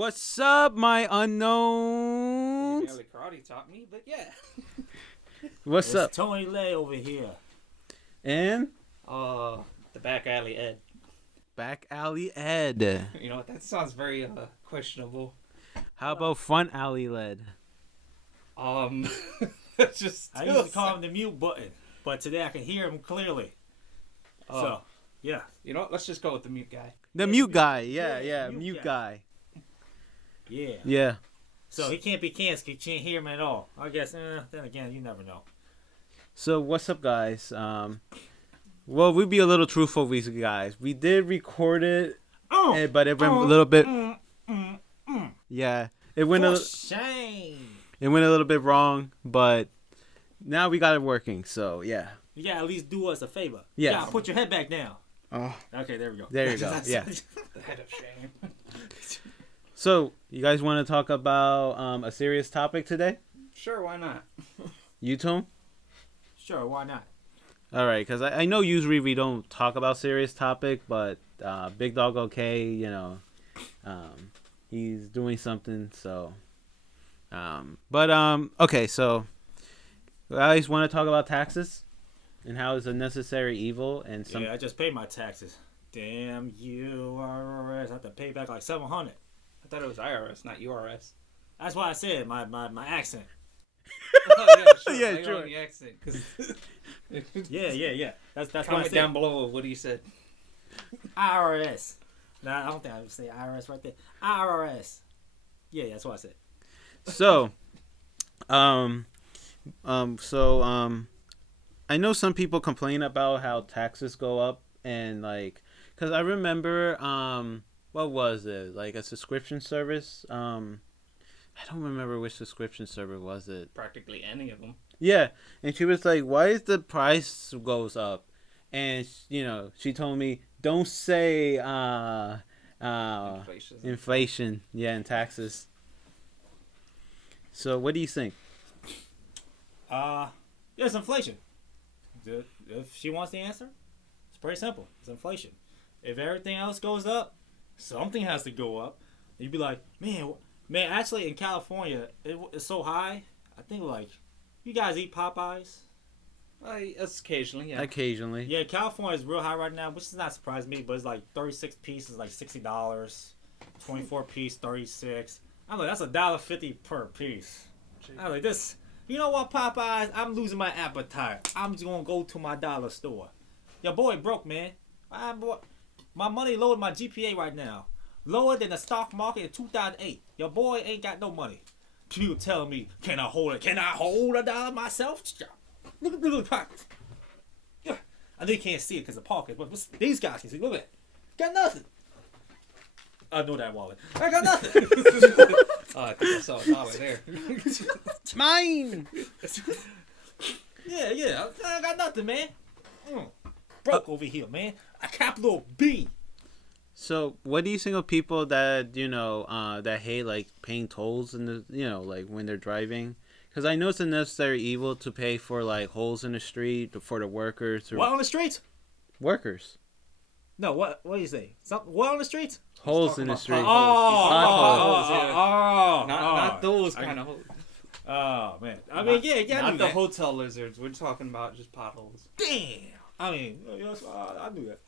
What's up, my Barely unknowns? karate taught me, but yeah. What's up? It's Tony Lay over here. And The back alley Ed. Back Alley Ed. You know what? That sounds very questionable. How about Front Alley Led? That's just. I used to call him the mute button, but today I can hear him clearly. So, yeah. You know what? Let's just go with the mute guy. The mute guy. Yeah, mute mute guy. guy. Yeah. Yeah. So he can't be canceled. You can't hear him at all. I guess, then again, you never know. So what's up, guys? Well, we'll be a little truthful with you guys. We did record it, but it went a little bit. Yeah, it went For a. shame. It went a little bit wrong, but now we got it working. So yeah. You gotta at least do us a favor. Yes. Yeah, put your head back down. Oh. Okay, there we go. There you go. Yeah. The head of shame. So you guys want to talk about a serious topic today? Sure, why not? You, Tom? Sure, why not? All right, because I know usually we don't talk about serious topic, but Big Dog okay, he's doing something, so. Okay, so you guys want to talk about taxes and how it's a necessary evil and some. Yeah, I just paid my taxes. Damn you, IRS. I have to pay back like $700. I thought it was IRS, not URS. That's why I said my accent. Oh, yeah, sure. Yeah, Later sure. on the accent, 'cause Yeah. That's what I comment said. down below what he said. IRS. Nah, I don't think I would say IRS right there. IRS. Yeah, that's what I said. So, I know some people complain about how taxes go up and like, cause I remember, what was it? Like a subscription service? I don't remember which subscription service was it. Practically any of them. Yeah, and she was like, "Why is the price goes up?" And she told me, "Don't say inflation, yeah, and taxes." So, what do you think? Yeah, it's inflation. If she wants the answer, it's pretty simple. It's inflation. If everything else goes up, something has to go up. You'd be like, man, actually in California, it's so high. I think like, you guys eat Popeyes? That's occasionally, yeah. Occasionally. Yeah, California is real high right now, which does not surprise me, but it's like 36 pieces, like $60. 24 piece, 36. I'm like, that's $1.50 per piece. I'm like, this, you know what, Popeyes? I'm losing my appetite. I'm just gonna go to my dollar store. Your boy broke, man. My money lower than my GPA right now. Lower than the stock market in 2008. Your boy ain't got no money. People telling me, can I hold it? Can I hold a dollar myself? Look at the pockets. Yeah. I know you can't see it because of pockets, but these guys can see. Look at it. Got nothing. I know that wallet. I got nothing. I think I saw a dollar there. Mine. Yeah. I got nothing, man. Broke over here, man. A capital B. So, what do you think of people that that hate like paying tolls in the like when they're driving? Because I know it's a necessary evil to pay for like holes in the street for the workers. What on the streets? Workers. No, what do you say? What on the streets? Holes in the street. Not those kind of holes. Oh man. I mean, yeah. Not the hotel lizards. We're talking about just potholes. Damn. I mean, I knew that.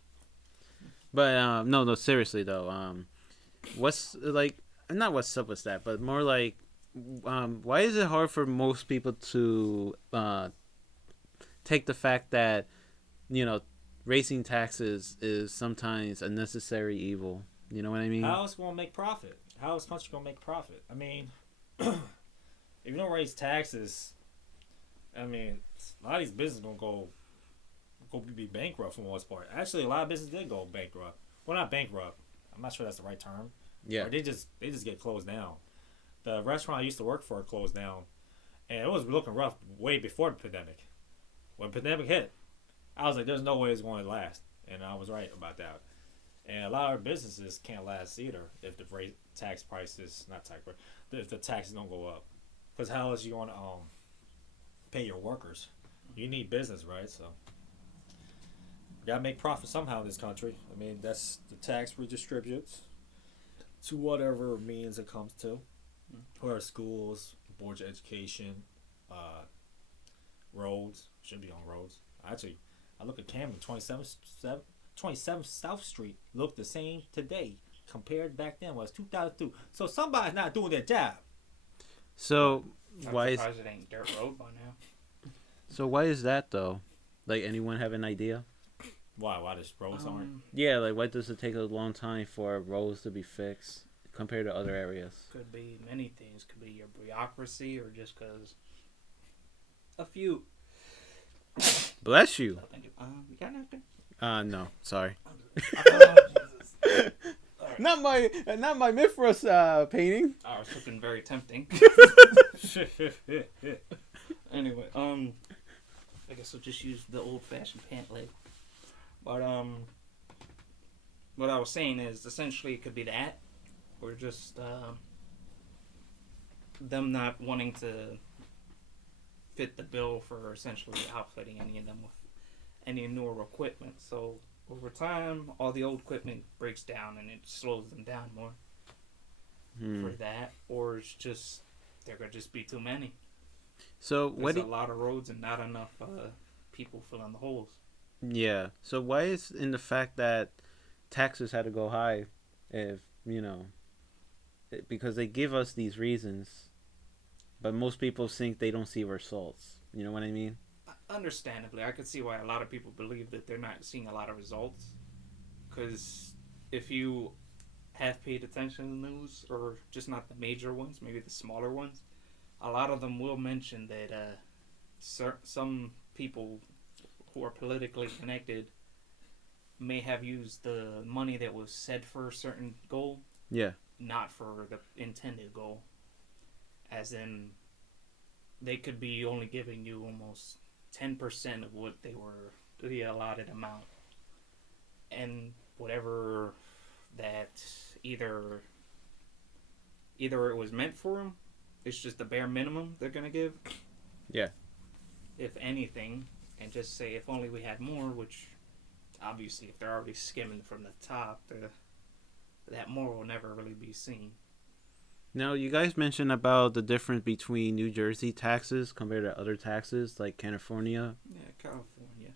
But no, seriously though. What's like not what's up with that, but more like why is it hard for most people to take the fact that raising taxes is sometimes a necessary evil? You know what I mean? How is it gonna make profit? How is country gonna make profit? I mean, if you don't raise taxes, I mean, a lot of these businesses gonna go be bankrupt for the most part. Actually, a lot of businesses did go bankrupt. Well, not bankrupt. I'm not sure that's the right term. Yeah. Or they just get closed down. The restaurant I used to work for closed down, and it was looking rough way before the pandemic. When the pandemic hit, I was like, "There's no way it's going to last," and I was right about that. And a lot of businesses can't last either if the tax prices, not tax, but if the taxes don't go up. Because how else you want to pay your workers? You need business, right? So you gotta make profit somehow in this country. I mean, that's the tax redistributes. to whatever means it comes to, whether schools, boards of education, uh, roads should be on roads. Actually, I look at Camden, 27th South Street looked the same today compared back then was 2002. So somebody's not doing their job. So I'm why is surprised it ain't dirt road by now. why is that though? Like anyone have an idea? Why? Why does roads aren't? Yeah, like why does it take a long time for roads to be fixed compared to other areas? Could be many things. Could be your bureaucracy, or just because a few. Bless you. You got nothing? No, sorry. Oh, Jesus. Not my Mithras painting. Oh, it's looking very tempting. Anyway, I guess I'll just use the old-fashioned pant leg. But what I was saying is essentially it could be that, or just them not wanting to fit the bill for essentially outfitting any of them with any newer equipment. So over time, all the old equipment breaks down and it slows them down more for that, or it's just there could just be too many. So There's a lot of roads and not enough people filling the holes. Yeah. So why is in the fact that taxes had to go high, if because they give us these reasons, but most people think they don't see results. You know what I mean? Understandably, I could see why a lot of people believe that they're not seeing a lot of results. Because if you have paid attention to the news, or just not the major ones, maybe the smaller ones, a lot of them will mention that some people who are politically connected may have used the money that was set for a certain goal, not for the intended goal. As in, they could be only giving you almost 10% of what they were the allotted amount, and whatever that either it was meant for them, it's just the bare minimum they're gonna give. Yeah. If anything, and just say if only we had more, which obviously if they're already skimming from the top, that more will never really be seen. Now, you guys mentioned about the difference between New Jersey taxes compared to other taxes like California. Yeah, California.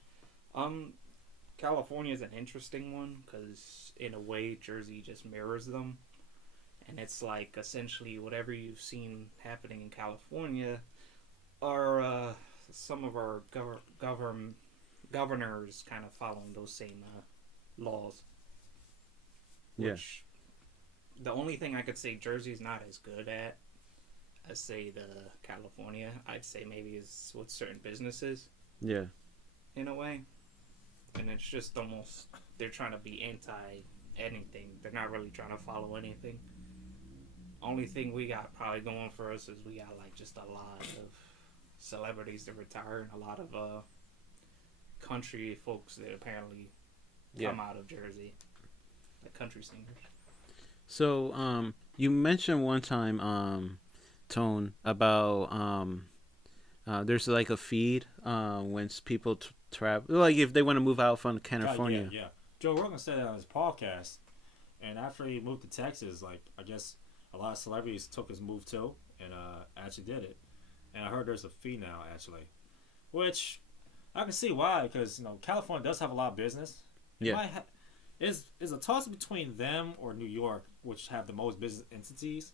California is an interesting one because in a way Jersey just mirrors them, and it's like essentially whatever you've seen happening in California are some of our governors kind of following those same laws. Which, the only thing I could say Jersey's not as good at as, say, the California, I'd say maybe is with certain businesses. Yeah. In a way. And it's just almost, they're trying to be anti-anything. They're not really trying to follow anything. Only thing we got probably going for us is we got like just a lot of celebrities that retire and a lot of country folks that apparently come out of Jersey. Like country singers. So, you mentioned one time, Tone, about there's like a feed when people travel, like if they want to move out from California. Yeah. Joe Rogan said that on his podcast, and after he moved to Texas, like I guess a lot of celebrities took his move too, and actually did it. And I heard there's a fee now actually, which I can see why, because California does have a lot of business. Is a toss between them or New York, which have the most business entities.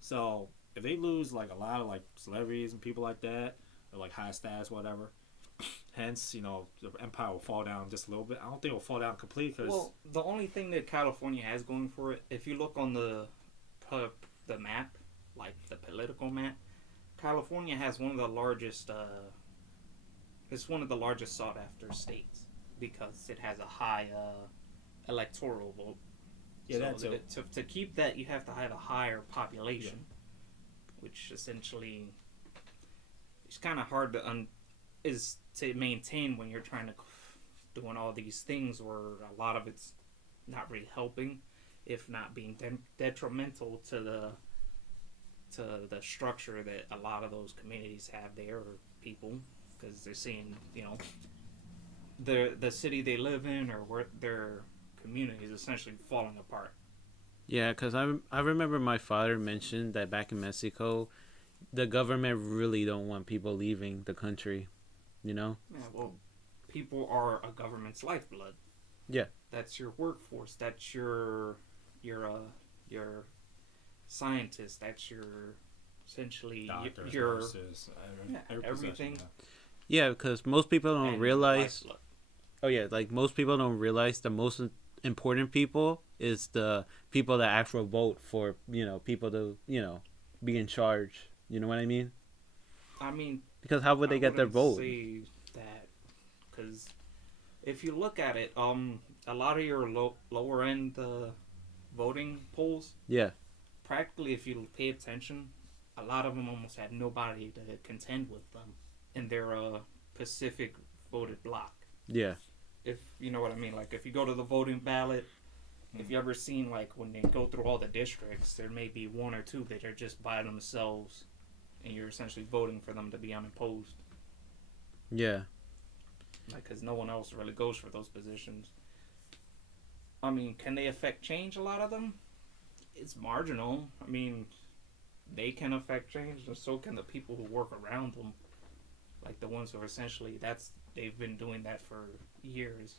So if they lose like a lot of like celebrities and people like that, or like high status, whatever, hence the empire will fall down just a little bit. I don't think it will fall down completely. Well, the only thing that California has going for it, if you look on the map, like the political map, California has one of the largest. It's one of the largest sought after states because it has a high electoral vote. Yeah, so that too. To keep that, you have to have a higher population, which essentially is kind of hard to maintain when you're trying to doing all these things where a lot of it's not really helping, if not being detrimental to the structure that a lot of those communities have there, or people, because they're seeing the city they live in or where their community is essentially falling apart. Yeah, because I remember my father mentioned that back in Mexico, the government really don't want people leaving the country. You know? Yeah, well, people are a government's lifeblood. Yeah. That's your workforce. That's your scientists. That's your essentially Doctors, your nurses, everything. Yeah, because most people don't And realize. lifeblood. Oh yeah, like most people don't realize the most important people is the people that actually vote for people to be in charge. You know what I mean? I mean, Because how would they get their wouldn't vote? say that because if you look at it, a lot of your lower end voting polls, Yeah, practically, if you pay attention, a lot of them almost had nobody to contend with them in their Pacific voted block. yeah, If you know what I mean, like if you go to the voting ballot, if you ever seen like when they go through all the districts, there may be one or two that are just by themselves, and you're essentially voting for them to be unopposed, yeah, like because no one else really goes for those positions. I mean, can they affect change? A lot of them, it's marginal. I mean, they can affect change, and so can the people who work around them, like the ones who are essentially they've been doing that for years.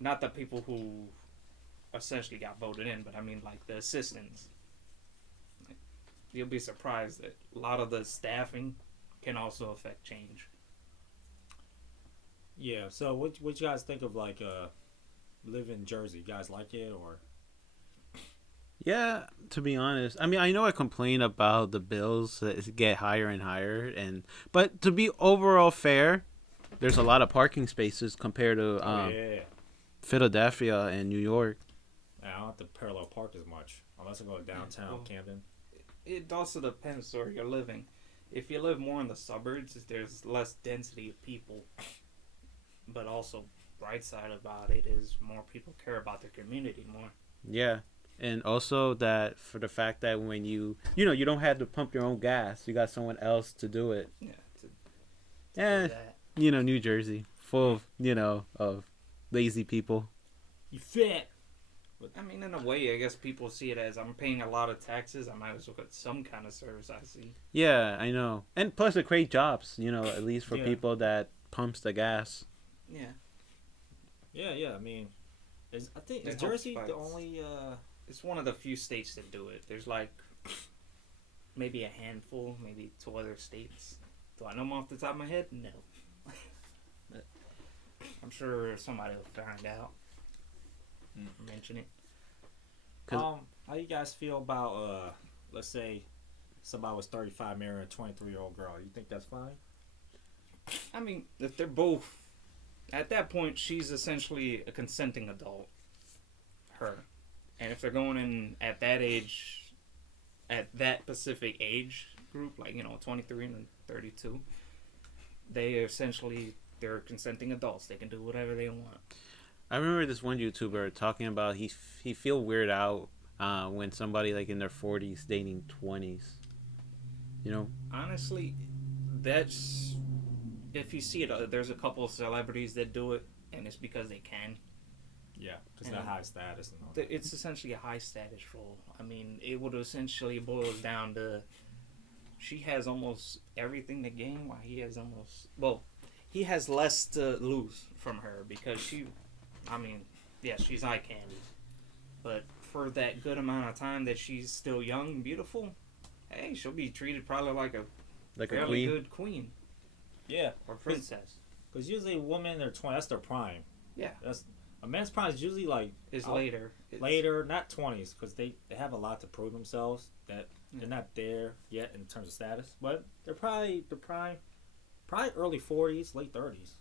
Not the people who essentially got voted in, but I mean like the assistants. You'll be surprised that a lot of the staffing can also affect change. Yeah. So what you guys think of like live in Jersey? You guys like it or? yeah. To be honest, I mean, I know I complain about the bills that get higher and higher, but to be overall fair, there's a lot of parking spaces compared to Yeah. Philadelphia and New York. I don't have to parallel park as much unless I go to downtown Well, Camden. It also depends where you're living. If you live more in the suburbs, there's less density of people. But also, bright side about it is more people care about their community more. Yeah. And also that for the fact that when you don't have to pump your own gas, you got someone else to do it. Yeah. Yeah. Do that. New Jersey, full of lazy people. You fit. I mean, in a way, I guess people see it as I'm paying a lot of taxes. I might as well get some kind of service I see. Yeah, I know. And plus, it create jobs. At least for Yeah. people that pumps the gas. Yeah. Yeah. I mean, is It helps Jersey fights. the only? It's one of the few states that do it. There's like maybe a handful, maybe 2 other states. Do I know them off the top of my head? No. But I'm sure somebody will find out. Mention it. How you guys feel about let's say somebody was 35 marrying a 23-year-old girl? You think that's fine? I mean, if they're both at that point, she's essentially a consenting adult. Her, and if they're going in at that age, at that specific age group, like 23 and 32, they're consenting adults. They can do whatever they want. I remember this one YouTuber talking about he feel weird out when somebody like in their 40s dating 20s. Honestly, that's if you see it. There's a couple of celebrities that do it, and it's because they can. Yeah, because they're And high status and all that. It's essentially a high status role. I mean, it would essentially boil down to she has almost everything to gain, while he has less to lose from her because she's eye candy, but for that good amount of time that she's still young and beautiful, hey, she'll be treated probably like a Like a fairly queen. good queen Yeah, or princess. because usually women in their 20s, that's their prime. Yeah, That's a man's prime is usually like it's I'll- later. later, not 20s, because they have a lot to prove themselves that they're not there yet in terms of status, but they're probably the prime, probably early 40s, late 30s.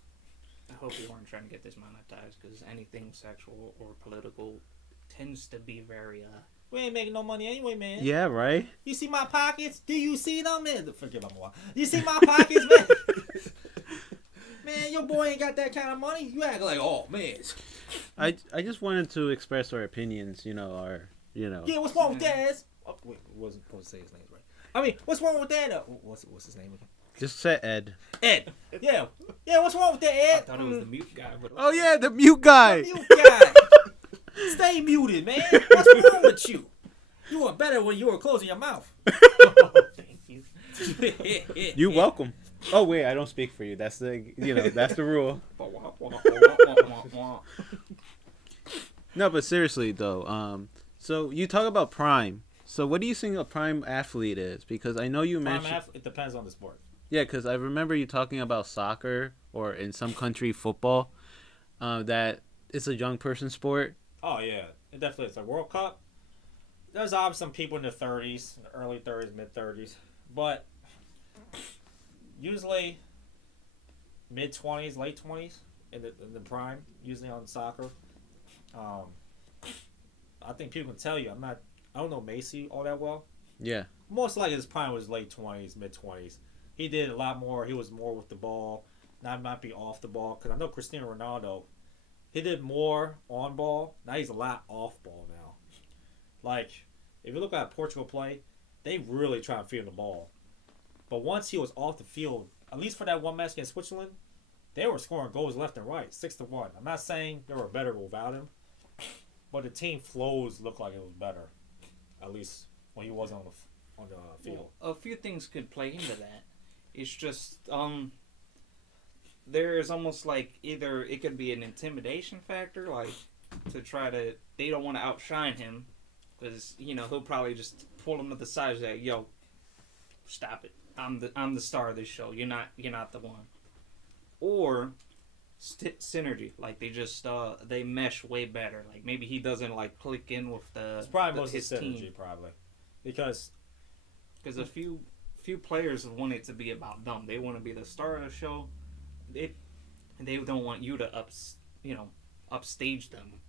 I hope you weren't trying to get this monetized because anything sexual or political tends to be very We ain't making no money anyway, man. Yeah, right. You see my pockets? Do you see them, man? Forget about my wife. You see my pockets, man? Man, your boy ain't got that kind of money. You act like, oh man. I just wanted to express our opinions. Yeah, what's wrong with that? Oh, wait, wasn't supposed to say his name right. I mean, what's wrong with that? What's his name again? Just say Ed. Ed. Yeah. What's wrong with that, I Ed? thought it was the mute guy, but Oh yeah, the mute guy. You guy. Stay muted, man. What's wrong with you? You were better when you were closing your mouth. Thank you. You welcome. Oh wait, I don't speak for you. That's that's the rule. No, but seriously though, so you talk about prime. So what do you think a prime athlete is? Because I know you mentioned It depends on the sport. yeah, because I remember you talking about soccer or in some country football, that it's a young person sport. Oh yeah, it definitely is. A World Cup. There's obviously some people in their 30s, early 30s, mid 30s, but usually mid 20s, late 20s in the prime. Usually on soccer. I think people can tell you. I don't know Macy all that well. Yeah. Most likely his prime was late 20s, mid 20s. He did a lot more. He was more with the ball. Now he might be off the ball because I know Cristiano Ronaldo. He did more on ball. Now he's a lot off ball now. Like, if you look at Portugal play, they really try to field the ball. But once he was off the field, at least for that one match against Switzerland, they were scoring goals left and right, 6-1. I'm not saying they were better without him, but the team flows looked like it was better, at least when he was on the field. Well, a few things could play into that. It's just there's almost like either it could be an intimidation factor, like they don't want to outshine him because he'll probably just pull him to the side and say, "Yo, stop it! I'm the star of this show. You're not the one." Or synergy, like they just they mesh way better. Like maybe he doesn't like click in with It's probably mostly his synergy, team. probably, because a few players want it to be about them. They want to be the star of the show. They don't want you to upstage them.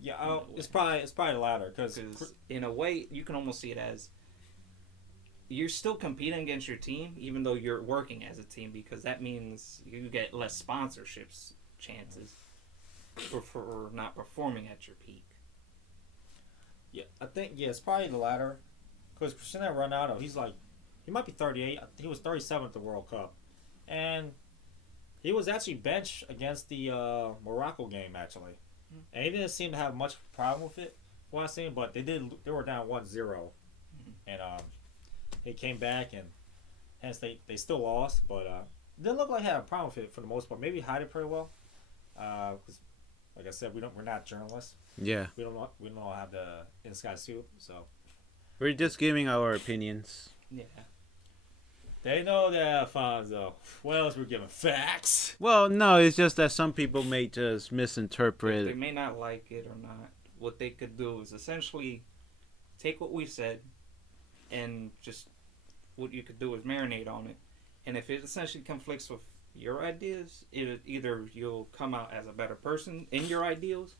yeah, it's probably the latter because in a way you can almost see it as you're still competing against your team, even though you're working as a team, because that means you get less sponsorships chances for not performing at your peak. yeah, I think it's probably the latter because Cristiano Ronaldo, he might be 38. He was 37 at the World Cup, and he was actually benched against the Morocco game actually, and he didn't seem to have much problem with it. What I seen, but they were down 1-0, and he came back and hence they still lost, but didn't look like he had a problem with it for the most part. Maybe hide it pretty well, because like I said, we're not journalists. Yeah. We don't have the inside scoop, so We're just giving our opinions. Yeah. they know that Alfonso. What else we're giving facts? Well, no, it's just that some people may just misinterpret. They may not like it or not. What they could do is essentially take what we said and just what you could do is marinate on it. And if it essentially conflicts with your ideas, either you'll come out as a better person in your ideals,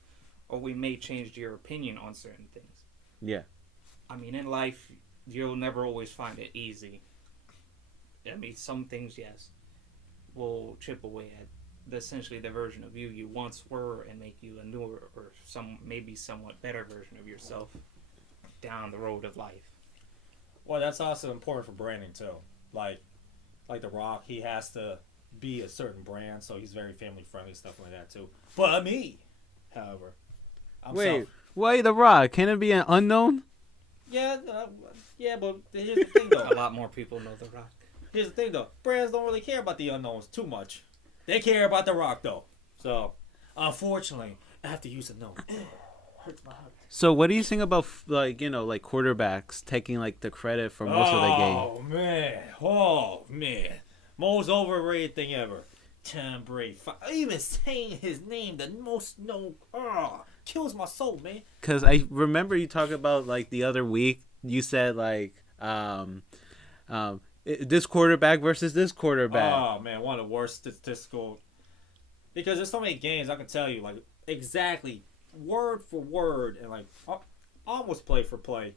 or we may change your opinion on certain things. Yeah. I mean, in life, you'll never always find it easy. I mean, some things, yes, will chip away at essentially the version of you once were and make you a newer or maybe somewhat better version of yourself down the road of life. Well, that's also important for branding too. Like The Rock, he has to be a certain brand, so he's very family friendly, stuff like that too. But me, however, Why The Rock? Can it be an unknown? Yeah, but here's the thing though. A lot more people know The Rock. Here's the thing though. Brands don't really care about the unknowns too much. They care about The Rock though. So, unfortunately, I have to use a known. Hurts my heart. So what do you think about like quarterbacks taking like the credit for most of the game? Oh man, most overrated thing ever. Tom Brady. Even saying his name, the most kills my soul, man. Because I remember you talking about like the other week. You said like this quarterback versus this quarterback. Oh man, one of the worst statistical. Because there's so many games I can tell you like exactly word for word and like almost play for play.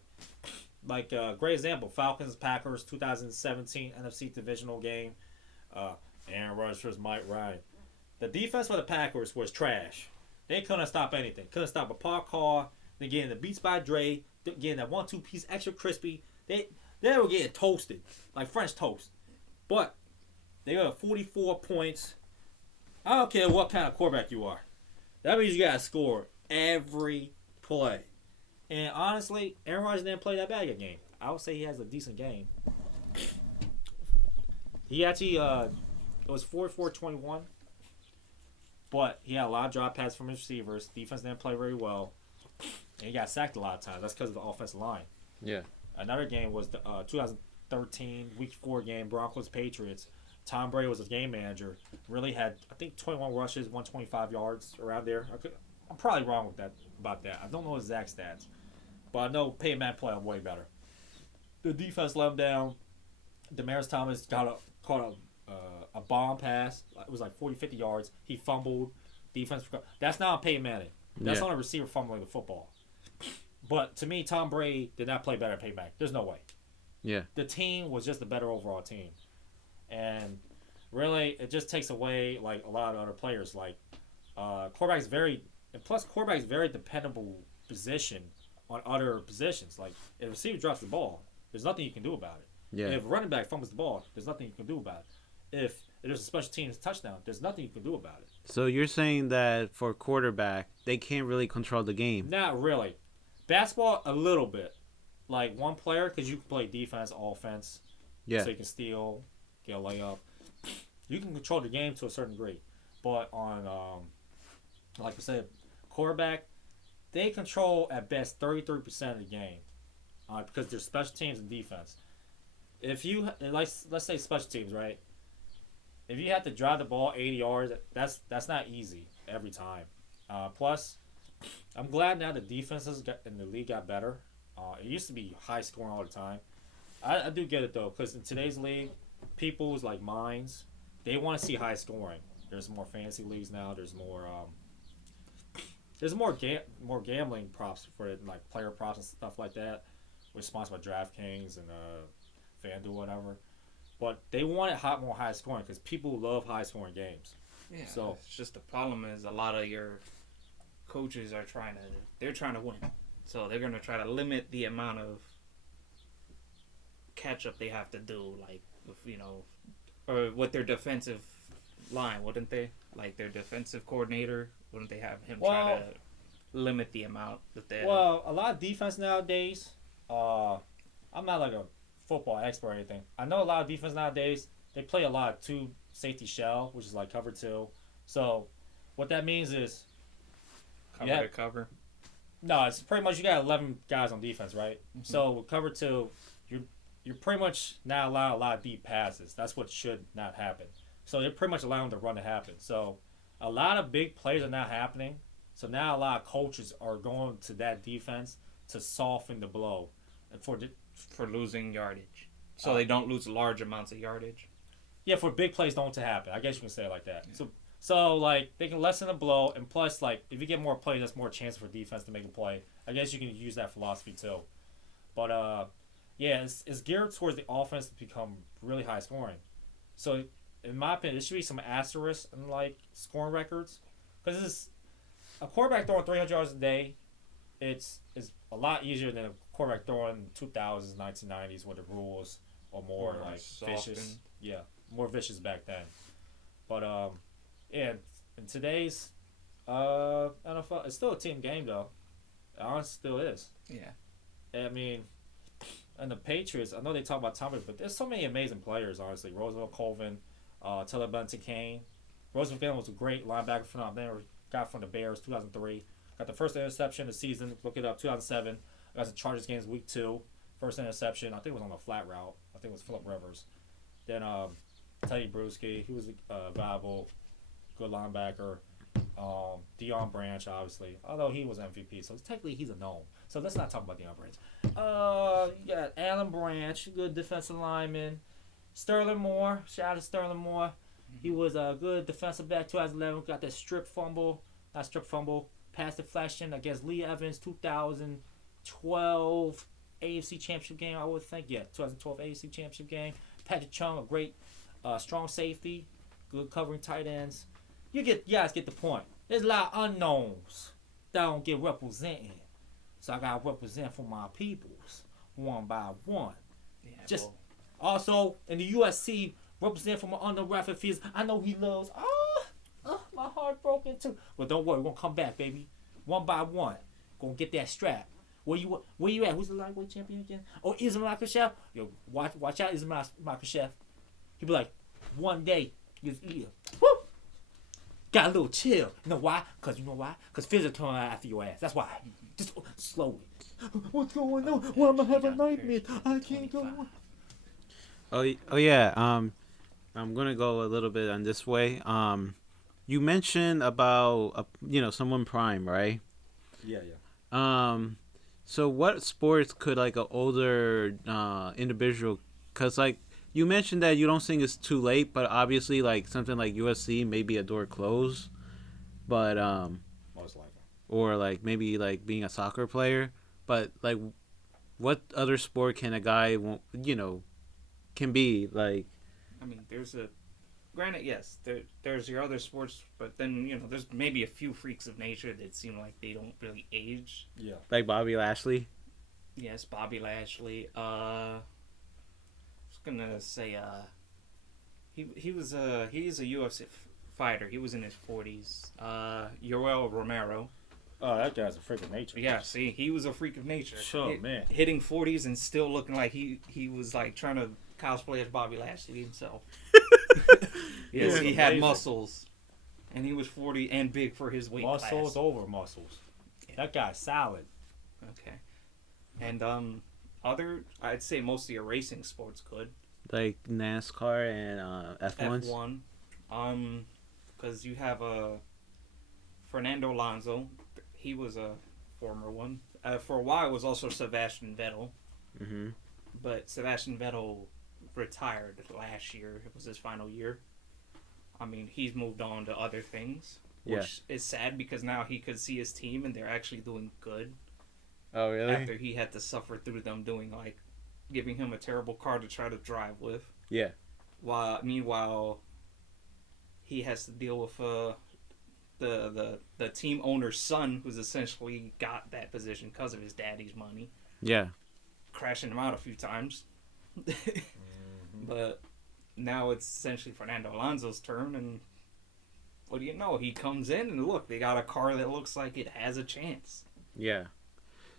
Like great example, Falcons Packers 2017 NFC divisional game. Aaron Rodgers versus Mike Ryan. The defense for the Packers was trash. They couldn't stop anything. Couldn't stop a park car. They getting the Beats by Dre. Getting that 1-2 piece extra crispy. They were getting toasted like French toast. But they got 44 points. I don't care what kind of quarterback you are. That means you gotta score every play. And honestly, Aaron Rodgers didn't play that bad a game. I would say he has a decent game. He actually, it was 44-21, but he had a lot of drop passes from his receivers. Defense didn't play very well, and he got sacked a lot of times. That's because of the offensive line. Yeah. Another game was the 2013 Week 4 game, Broncos-Patriots. Tom Brady was his game manager. Really had, I think, 21 rushes, 125 yards, around there. I'm probably wrong with that about that. I don't know exact stats, but I know Peyton Manning played way better. The defense let him down. Demaryius Thomas caught a bomb pass. It was like 40, 50 yards. He fumbled. Defense. That's not on Peyton Manning. That's on a receiver fumbling the football. But to me, Tom Brady did not play better than Peyton Manning. There's no way. Yeah. The team was just a better overall team. And really, it just takes away like a lot of other players. Like quarterback's very dependable position on other positions. Like if a receiver drops the ball, there's nothing you can do about it. Yeah. If a running back fumbles the ball, there's nothing you can do about it. If there's a special teams touchdown, there's nothing you can do about it. So you're saying that for quarterback, they can't really control the game? Not really. Basketball, a little bit. Like one player, because you can play defense, offense. Yeah. So you can steal, get a layup. You can control the game to a certain degree. But on, like I said, quarterback, they control at best 33% of the game. Because there's special teams and defense. If you, let's say special teams, right? If you have to drive the ball 80 yards, that's not easy every time. Plus, I'm glad now the defenses in the league got better. It used to be high scoring all the time. I do get it though, because in today's league, people's like minds, they want to see high scoring. There's more fantasy leagues now. There's more gambling props for it, like player props and stuff like that. We're sponsored by DraftKings and FanDuel, whatever. But they want it more high scoring because people love high scoring games. Yeah. So it's just the problem is a lot of your coaches are trying to win, so they're gonna try to limit the amount of catch up they have to do, like or with their defensive line, wouldn't they? Like their defensive coordinator, wouldn't they have him try to limit the amount that they? Well, a lot of defense nowadays. I'm not like a football expert or anything. I know a lot of defense nowadays, they play a lot of two safety shell, which is like cover two. So what that means is cover to cover. No, it's pretty much you got 11 guys on defense, right? Mm-hmm. So with cover two, you're pretty much not allowing a lot of deep passes. That's what should not happen. So they're pretty much allowing the run to happen. So a lot of big plays are not happening. So now a lot of coaches are going to that defense to soften the blow for losing yardage. So they don't lose large amounts of yardage. Yeah, for big plays don't to happen. I guess you can say it like that. Yeah. So like they can lessen the blow, and plus like if you get more plays, that's more chance for defense to make a play. I guess you can use that philosophy too. But yeah, it's geared towards the offense to become really high scoring. So in my opinion, there should be some asterisks in like scoring records, because it's a quarterback throwing 300 yards a day. It's a lot easier than a quarterback throwing 2000s, 1990s, where the rules are more like vicious. Yeah, more vicious back then. But yeah, in today's NFL, it's still a team game though. It honestly still is. Yeah. I mean, and the Patriots, I know they talk about Tom Brady, but there's so many amazing players. Honestly, Roosevelt Colvin, Taylor Benton Kane. Roosevelt was a great linebacker got from the Bears, 2003. Got the first interception of the season. Look it up, 2007. Got the Chargers games week 2. First interception. I think it was on a flat route. I think it was Phillip Rivers. Then Teddy Bruschi. He was a viable, good linebacker. Deion Branch, obviously. Although he was MVP, so technically he's a gnome. So let's not talk about Deion Branch. You got Alan Branch, good defensive lineman. Sterling Moore. Shout out to Sterling Moore. Mm-hmm. He was a good defensive back, 2011. Got that pass deflection against Lee Evans, 2012 AFC Championship game, I would think. Yeah, 2012 AFC Championship game. Patrick Chung, a great strong safety, good covering tight ends. You guys get the point. There's a lot of unknowns that don't get represented. So I got to represent for my peoples one by one. Yeah, also, in the USC, represent for my underdrafted fields. I know he loves, my heart broken too. But don't worry, we're going to come back, baby. one by one. Gonna get that strap. Where you at? Who's the lightweight champion again? Oh, Ismail Makhachev. Yo, watch out, Ismail Makhachev. He be like, one day, you woo, got a little chill. You know why? Cause you know why? Cause Fizz coming after your ass. That's why. Just slowly. What's going on? Well, I'm gonna have a nightmare. I can't go on. Oh yeah. I'm gonna go a little bit on this way. You mentioned about someone prime, right? Yeah. So what sports could like an older individual? Cause like you mentioned that you don't think it's too late, but obviously like something like UFC maybe a door closed, but Most likely. or like maybe like being a soccer player, but like what other sport can a guy can be like? I mean, granted, yes, there's your other sports, but then there's maybe a few freaks of nature that seem like they don't really age. Yeah. Like Bobby Lashley. Yes, Bobby Lashley. I was gonna say he's a UFC fighter. He was in his 40s. Yoel Romero. Oh, that guy's a freak of nature. Yeah, see, he was a freak of nature. Sure, man. Hitting 40s and still looking like he was like trying to cosplay as Bobby Lashley himself. Yes, he had muscles, and he was 40 and big for his weight class. Muscles over muscles. Yeah. That guy's solid. Okay, and I'd say most of your racing sports could. Like NASCAR and F1. F1, because you have Fernando Alonso. He was a former one. For a while, it was also Sebastian Vettel. Mm-hmm. But Sebastian Vettel retired last year. It was his final year. I mean, he's moved on to other things, which is sad because now he could see his team and they're actually doing good. Oh, really? After he had to suffer through them giving him a terrible car to try to drive with. Yeah. Meanwhile, he has to deal with the team owner's son, who's essentially got that position because of his daddy's money. Yeah. Crashing him out a few times. But now it's essentially Fernando Alonso's turn, and what do you know? He comes in and look, they got a car that looks like it has a chance. Yeah.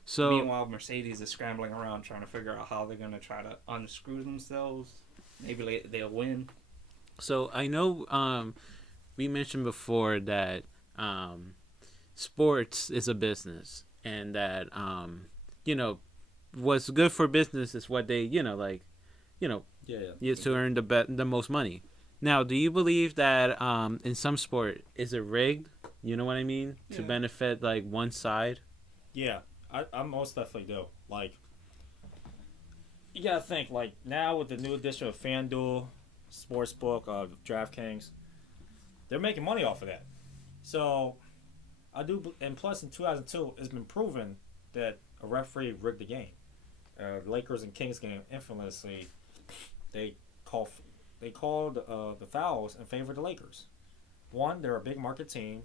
So meanwhile, Mercedes is scrambling around trying to figure out how they're going to try to unscrew themselves. Maybe they'll win. So I know we mentioned before that sports is a business, and that what's good for business is what they to earn the most money. Now, do you believe that in some sport is it rigged? You know what I mean? Yeah. To benefit like one side. Yeah, I most definitely do. Like, you gotta think like now with the new edition of FanDuel, Sportsbook, DraftKings, they're making money off of that. So I do, and plus in 2002, it's been proven that a referee rigged the game. Lakers and Kings game infamously, they called the fouls in favor of the Lakers. One, they're a big market team,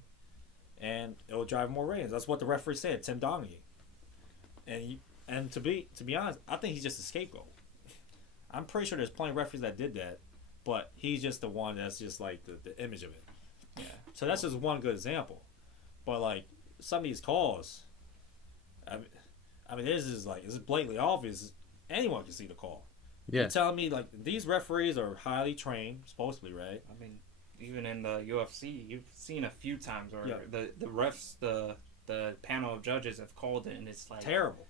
and it'll drive more ratings. That's what the referee said, Tim Donaghy. And to be honest, I think he's just a scapegoat. I'm pretty sure there's plenty of referees that did that, but he's just the one that's just like the image of it. Yeah. So that's just one good example. But like some of these calls, I mean, this is blatantly obvious. Anyone can see the call. Yeah. You're telling me like these referees are highly trained, supposed to be, right? I mean, even in the UFC, you've seen a few times where the refs, the panel of judges have called it, and it's like terrible.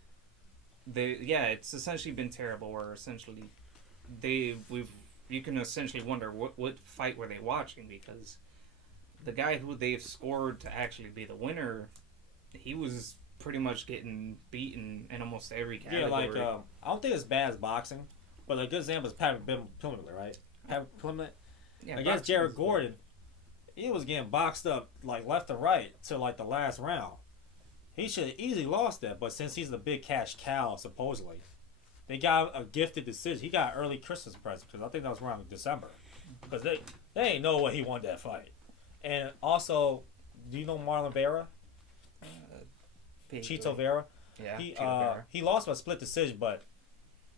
It's essentially been terrible. Where essentially you can essentially wonder what fight were they watching, because the guy who they've scored to actually be the winner, he was pretty much getting beaten in almost every category. Yeah, like I don't think it's bad as boxing, but a good example is Pat Plumlet, right? Pat Plumlet against Jared Gordon, he was getting boxed up like left and right till like the last round. He should have easily lost that, but since he's the big cash cow, supposedly, they got a gifted decision. He got an early Christmas present because I think that was around December, because they ain't know what he won that fight. And also, do you know Marlon Vera? Chito Vera. Yeah. He lost by split decision, but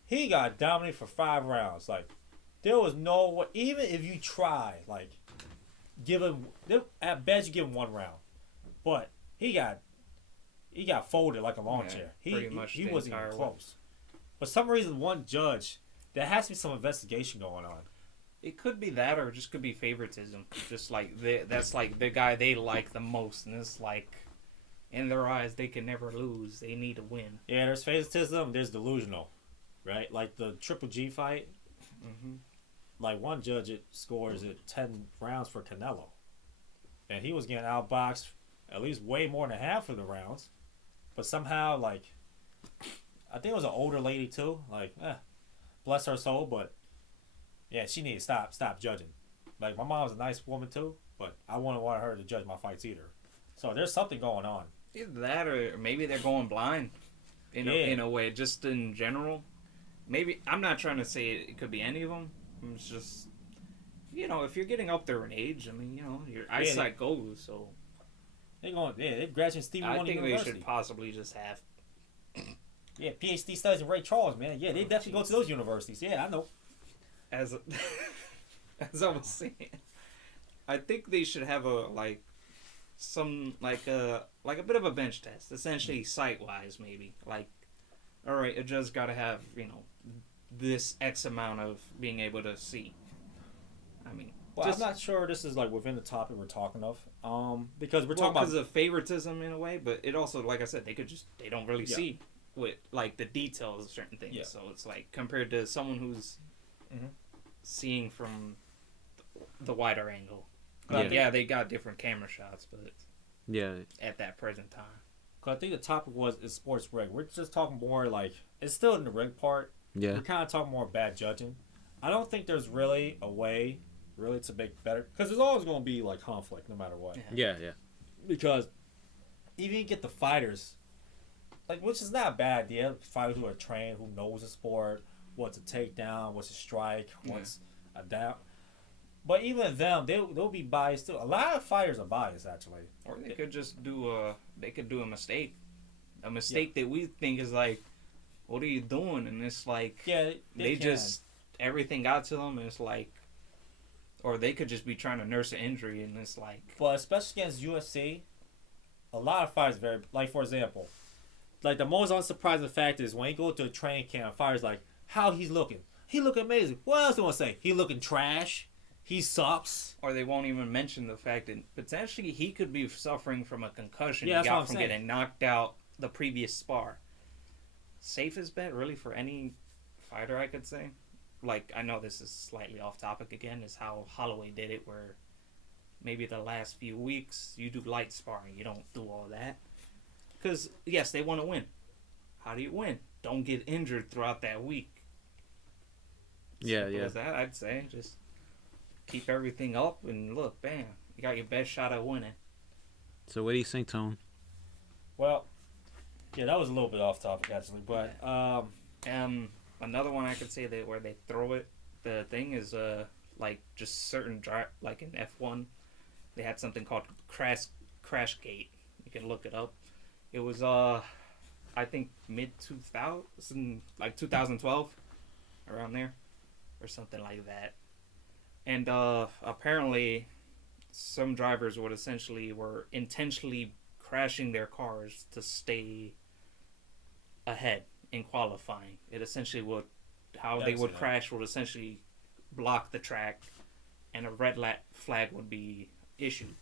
he got dominated for 5 rounds. Like, there was no way, even if you try, like, give him, at best you give him 1 round, but he got he got folded like a lawn Yeah, chair. pretty much He the wasn't even entire close. For some reason, one judge, there has to be some investigation going on. It could be that, or it just could be favoritism. Just like that's like the guy they like the most, and it's like in their eyes they can never lose. They need to win. Yeah, there's favoritism, there's delusional, right? Like the Triple G fight. Mm-hmm. Like one judge, it scores at 10 rounds for Canelo, and he was getting outboxed at least way more than half of the rounds, but somehow like I think it was an older lady too. Like, bless her soul, but yeah, she needed to stop judging. Like my mom's a nice woman too, but I wouldn't want her to judge my fights either. So there's something going on. Either that, or maybe they're going blind. In a way, just in general. Maybe I'm not trying to say it could be any of them. It's just, if you're getting up there in age, I mean, your eyesight goes. So they're graduating Stevie I Wonder think University. they should possibly just have. Yeah, PhD studies in Ray Charles, man. Yeah, they definitely go to those universities. Yeah, I know. As as I was saying, I think they should have a bit of a bench test, essentially sight wise, maybe. Like, all right, a judge got to have this X amount of being able to see. I mean, well, I'm not sure this is like within the topic we're talking of, because we're talking because about of favoritism in a way, but it also, like I said, they don't really see with like the details of certain things. Yeah. So it's like compared to someone who's seeing from the wider angle. Yeah, they got different camera shots, but at that present time. Cause I think the topic is sports rig. We're just talking more like it's still in the rig part. Yeah. We're kind of talking more bad judging. I don't think there's really a way really to make better, because there's always going to be like conflict no matter what. Yeah. Because even you get the fighters, like, which is not a bad idea. Fighters who are trained, who knows the sport, what's a takedown, what's a strike, what's a down. But even them, they'll be biased too. A lot of fighters are biased actually. Or they could just do a mistake, that we think is like, what are you doing? And it's like, they just everything got to them, and it's like, or they could just be trying to nurse an injury, and it's like. But especially against UFC, a lot of fighters very like, for example, like the most unsurprising fact is when you go to a training camp, fighters like, how he's looking. He look amazing. What else do I want to say? He looking trash. He sucks. Or they won't even mention the fact that potentially he could be suffering from a concussion Yeah, he got from getting knocked out the previous spar. Safest bet, really, for any fighter, I could say. Like, I know this is slightly off topic again, is how Holloway did it, where maybe the last few weeks you do light sparring. You don't do all that. Because, yes, they want to win. How do you win? Don't get injured throughout that week. Simple as that, I'd say. Just keep everything up and look, bam, you got your best shot at winning. So what do you think, Tone? Well, yeah, that was a little bit off topic actually, but another one I could say that where they throw it, the thing is like just certain like in F1, they had something called crash gate. You can look it up. It was I think mid 2000, like 2012, around there, or something like that. And apparently, some drivers were intentionally crashing their cars to stay ahead in qualifying. It essentially would crash would essentially block the track, and a red flag would be issued.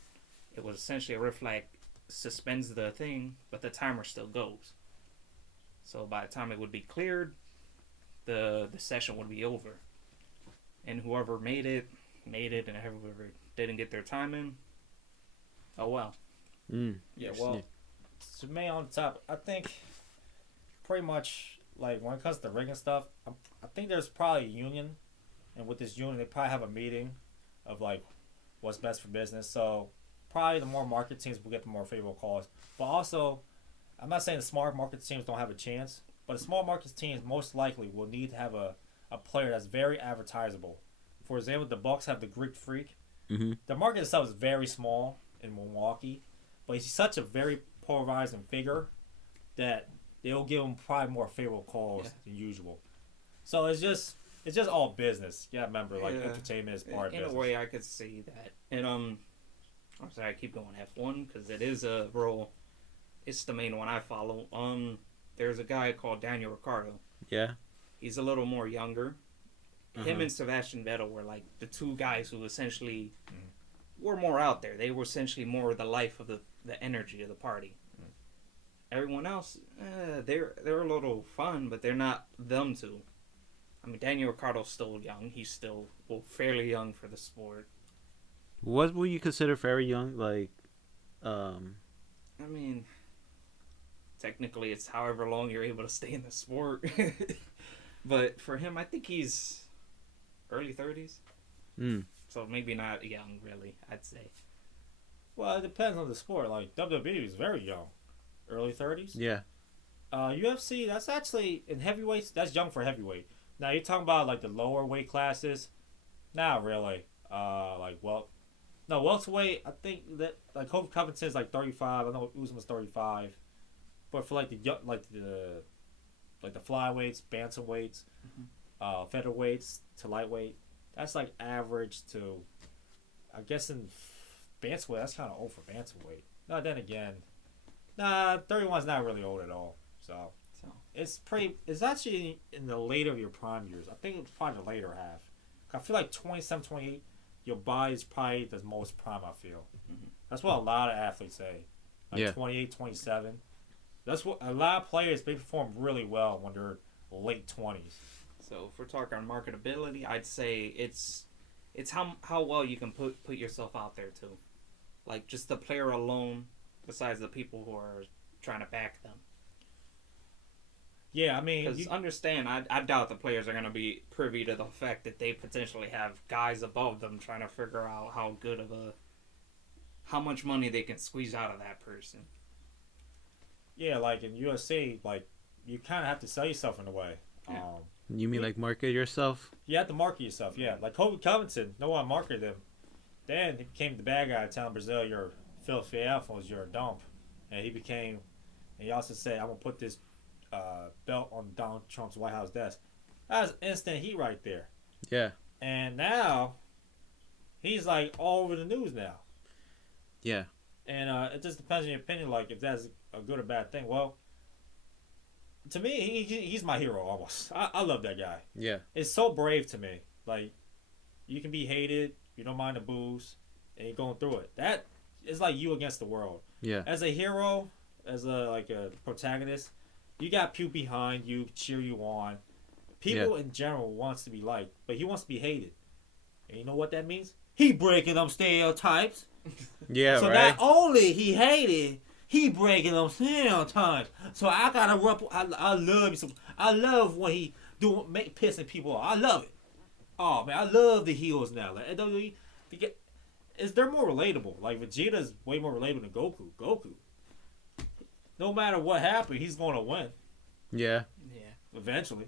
It was essentially a red flag suspends the thing, but the timer still goes. So by the time it would be cleared, the session would be over. And whoever made it, and whoever didn't get their time in, oh well. Yeah, well, to me on top, I think pretty much, like, when it comes to rigging stuff, I think there's probably a union, and with this union, they probably have a meeting of, like, what's best for business. So probably the more market teams will get the more favorable calls. But also, I'm not saying the smart market teams don't have a chance, but the small market teams most likely will need to have a player that's very advertisable. For example, the Bucks have the Greek Freak. Mm-hmm. The market itself is very small in Milwaukee, but he's such a very polarizing figure that they'll give him probably more favorable calls than usual. So it's just all business. Yeah, remember, like, entertainment is part of business. In a way, I could see that. And I'm sorry, I keep going F1 because it is a real. it's the main one I follow. There's a guy called Daniel Ricciardo. Yeah. He's a little more younger. Him Uh-huh. and Sebastian Vettel were like the two guys who essentially were more out there. They were essentially more the life of the energy of the party. Everyone else, they're a little fun, but they're not them two. I mean, Daniel Ricciardo's still young. He's still fairly young for the sport. What would you consider very young? Like, I mean, technically, it's however long you're able to stay in the sport. But for him, I think he's early 30s. So maybe not young, really, I'd say. Well, it depends on the sport. Like WWE is very young, early 30s. yeah. UFC, that's actually in heavyweights. That's young for heavyweight. Now you're talking about like the lower weight classes. Not really. No, welterweight. I think that like Kobe Covington's like 35. I know Usman's 35. But for like the flyweights, bantamweights, featherweights to lightweight, that's like average to, I guess in bantamweight, that's kind of old for bantamweight. No, then again, 31's not really old at all. So it's actually in the later of your prime years. I think it's probably the later half. I feel like 27, 28, your body's probably the most prime, I feel. That's what a lot of athletes say. Like 28, 27. That's what a lot of players, they perform really well when they're late 20s. So if we're talking marketability, I'd say it's how well you can put yourself out there too. Like just the player alone, besides the people who are trying to back them. Yeah, I mean, because understand, I doubt the players are going to be privy to the fact that they potentially have guys above them trying to figure out how much money they can squeeze out of that person. Yeah, like in UFC, like you kind of have to sell yourself in a way. Yeah. You mean like market yourself? You have to market yourself, yeah. Like Kobe Covington, no one marketed him. Then he became the bad guy telling Brazil, "You're filthy assholes, you're a dump." And he also said, "I'm going to put this belt on Donald Trump's White House desk." That was instant heat right there. Yeah. And now, he's like all over the news now. Yeah. And it just depends on your opinion, like if that's a good or bad thing. Well, to me, he's my hero almost. I love that guy. Yeah. It's so brave to me. Like, you can be hated, you don't mind the booze, and you're going through it. That is like you against the world. Yeah. As a hero, as a protagonist, you got people behind you, cheer you on. People in general wants to be liked, but he wants to be hated. And you know what that means? He breaking them stereotypes. Yeah, so right. not only he hated, he breaking them stereotypes. So I gotta I love when he pissing people off. I love it. Oh man, I love the heels now. Like WWE, they're more relatable. Like Vegeta's way more relatable than Goku. Goku, no matter what happened, he's gonna win. Yeah. Yeah. Eventually,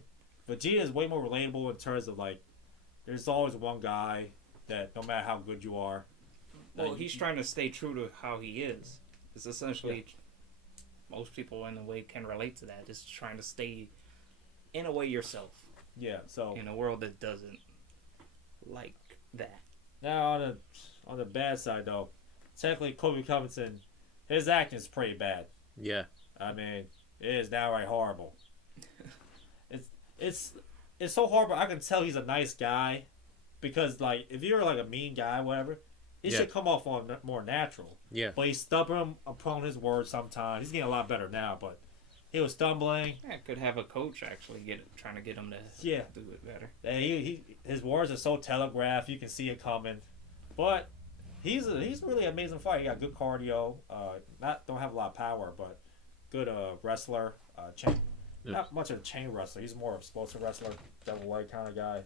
Vegeta's way more relatable in terms of like, there's always one guy that no matter how good you are. Well, he's trying to stay true to how he is. It's essentially, most people in a way can relate to that. Just trying to stay, in a way, yourself. Yeah. So in a world that doesn't like that. Now on the bad side though, technically Kobe Covington, his acting is pretty bad. Yeah. I mean, it is downright horrible. It's so horrible. I can tell he's a nice guy, because like if you're like a mean guy, whatever, it should come off on more natural. Yeah. But he's stubborn upon his words sometimes. He's getting a lot better now, but he was stumbling. Yeah, could have a coach actually trying to get him to do it better. And his words are so telegraphed, you can see it coming. But he's really an amazing fighter. He got good cardio. Don't have a lot of power, but good wrestler. Not much of a chain wrestler. He's more of a explosive wrestler, double leg kind of guy.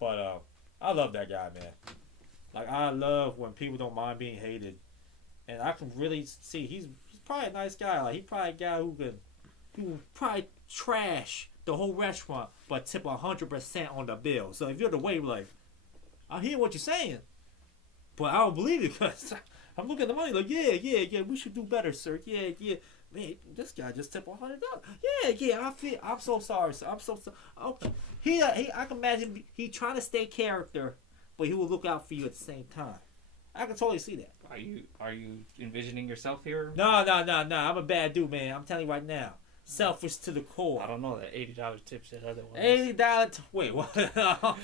But I love that guy, man. Like, I love when people don't mind being hated, and I can really see he's probably a nice guy. Like, he's probably a guy who probably trash the whole restaurant, but tip 100% on the bill. So if you're the waiter, like, I hear what you're saying, but I don't believe it, because I'm looking at the money like, yeah, we should do better, sir. Yeah. Man, this guy just tipped $100. Yeah, I'm so sorry, sir. I'm so sorry. Okay. I can imagine he trying to stay character, but he will look out for you at the same time. I can totally see that. Are you envisioning yourself here? No. I'm a bad dude, man. I'm telling you right now. Selfish to the core. I don't know. That $80 tip said otherwise. $80. Wait, what?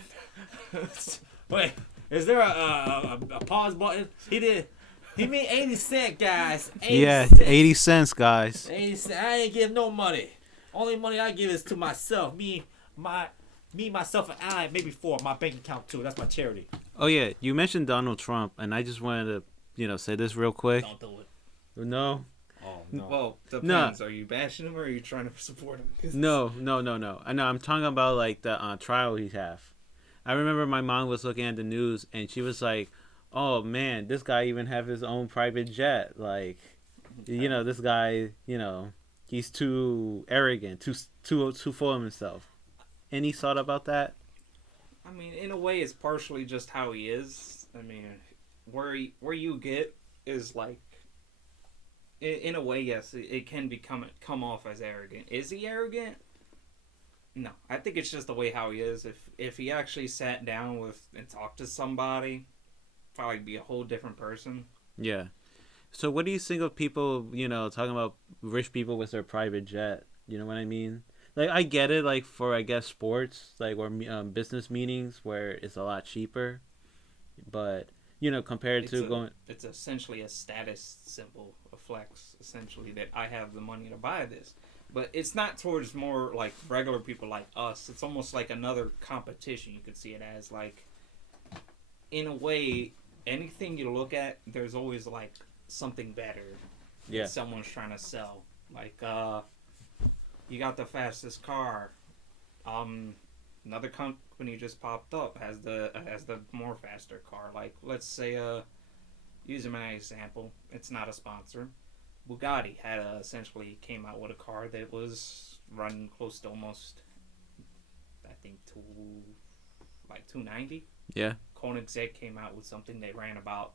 Wait, is there a pause button? He mean 80 cents, guys. 80 Yeah, cents. 80 cents, guys. 80 cents. I ain't give no money. Only money I give is to myself. Me, myself, and I. Maybe 4. My bank account too. That's my charity. Oh yeah, you mentioned Donald Trump, and I just wanted to, say this real quick. Don't do it. No. Oh no. Well, depends. Are you bashing him or are you trying to support him? No. I know. I'm talking about like the trial he have. I remember my mom was looking at the news, and she was like, "Oh man, this guy even have his own private jet. Like, this guy, he's too arrogant, too full of himself." Any thought about that? I mean, in a way, it's partially just how he is. I mean, where you get is like, in a way, yes, it can come off as arrogant. Is he arrogant? No, I think it's just the way how he is. If he actually sat down and talked to somebody, probably be a whole different person. Yeah. So what do you think of people, talking about rich people with their private jet? You know what I mean? Like, I get it, like, for, I guess, sports, like, or business meetings where it's a lot cheaper. But, compared to going... It's essentially a status symbol, a flex, essentially, that I have the money to buy this. But it's not towards more, like, regular people like us. It's almost like another competition. You could see it as, like, in a way, anything you look at, there's always, like, something better that someone's trying to sell. Like, you got the fastest car. Another company just popped up, has the more faster car. Like, let's say, using my example, it's not a sponsor. Bugatti had essentially came out with a car that was running close to almost, I think, to like 290. Yeah. Koenigsegg came out with something that ran about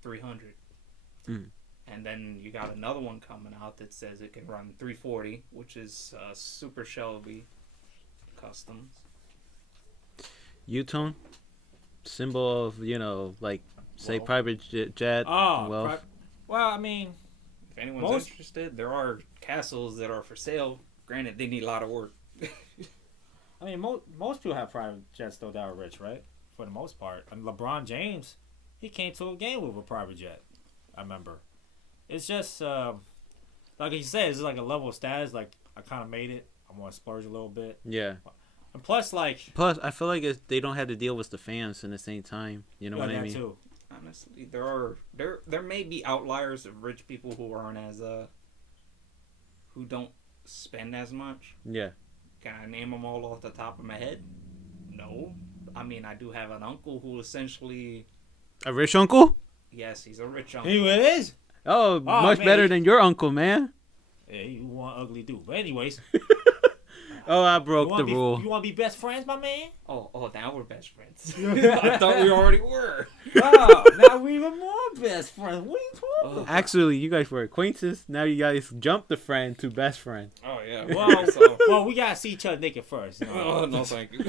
300. Mm. And then you got another one coming out that says it can run 340, which is Super Shelby Customs. U-tone, symbol of, like, say, private jet. Oh, wealth. Well, I mean, if anyone's interested, there are castles that are for sale. Granted, they need a lot of work. I mean, most people have private jets, though, that are rich, right? For the most part. And LeBron James, he came to a game with a private jet, I remember. It's just, like you said, it's like a level of status. Like, I kind of made it. I want to splurge a little bit. Yeah. And plus, I feel like they don't have to deal with the fans in the same time. You know what I mean? Too. Honestly, there may be outliers of rich people who aren't as who don't spend as much. Yeah. Can I name them all off the top of my head? No. I mean, I do have an uncle who essentially... A rich uncle? Yes, he's a rich uncle. He is? Oh, much better than your uncle, man. Yeah, you one ugly dude. But anyways... Oh, I broke the rule. You want to be best friends, my man? Oh, now we're best friends. I thought we already were. Oh, now we're even more best friends. What are you talking about? Actually, you guys were acquaintances. Now you guys jumped the friend to best friend. Oh, yeah. Well, we got to see each other naked first. Oh, no, thank you.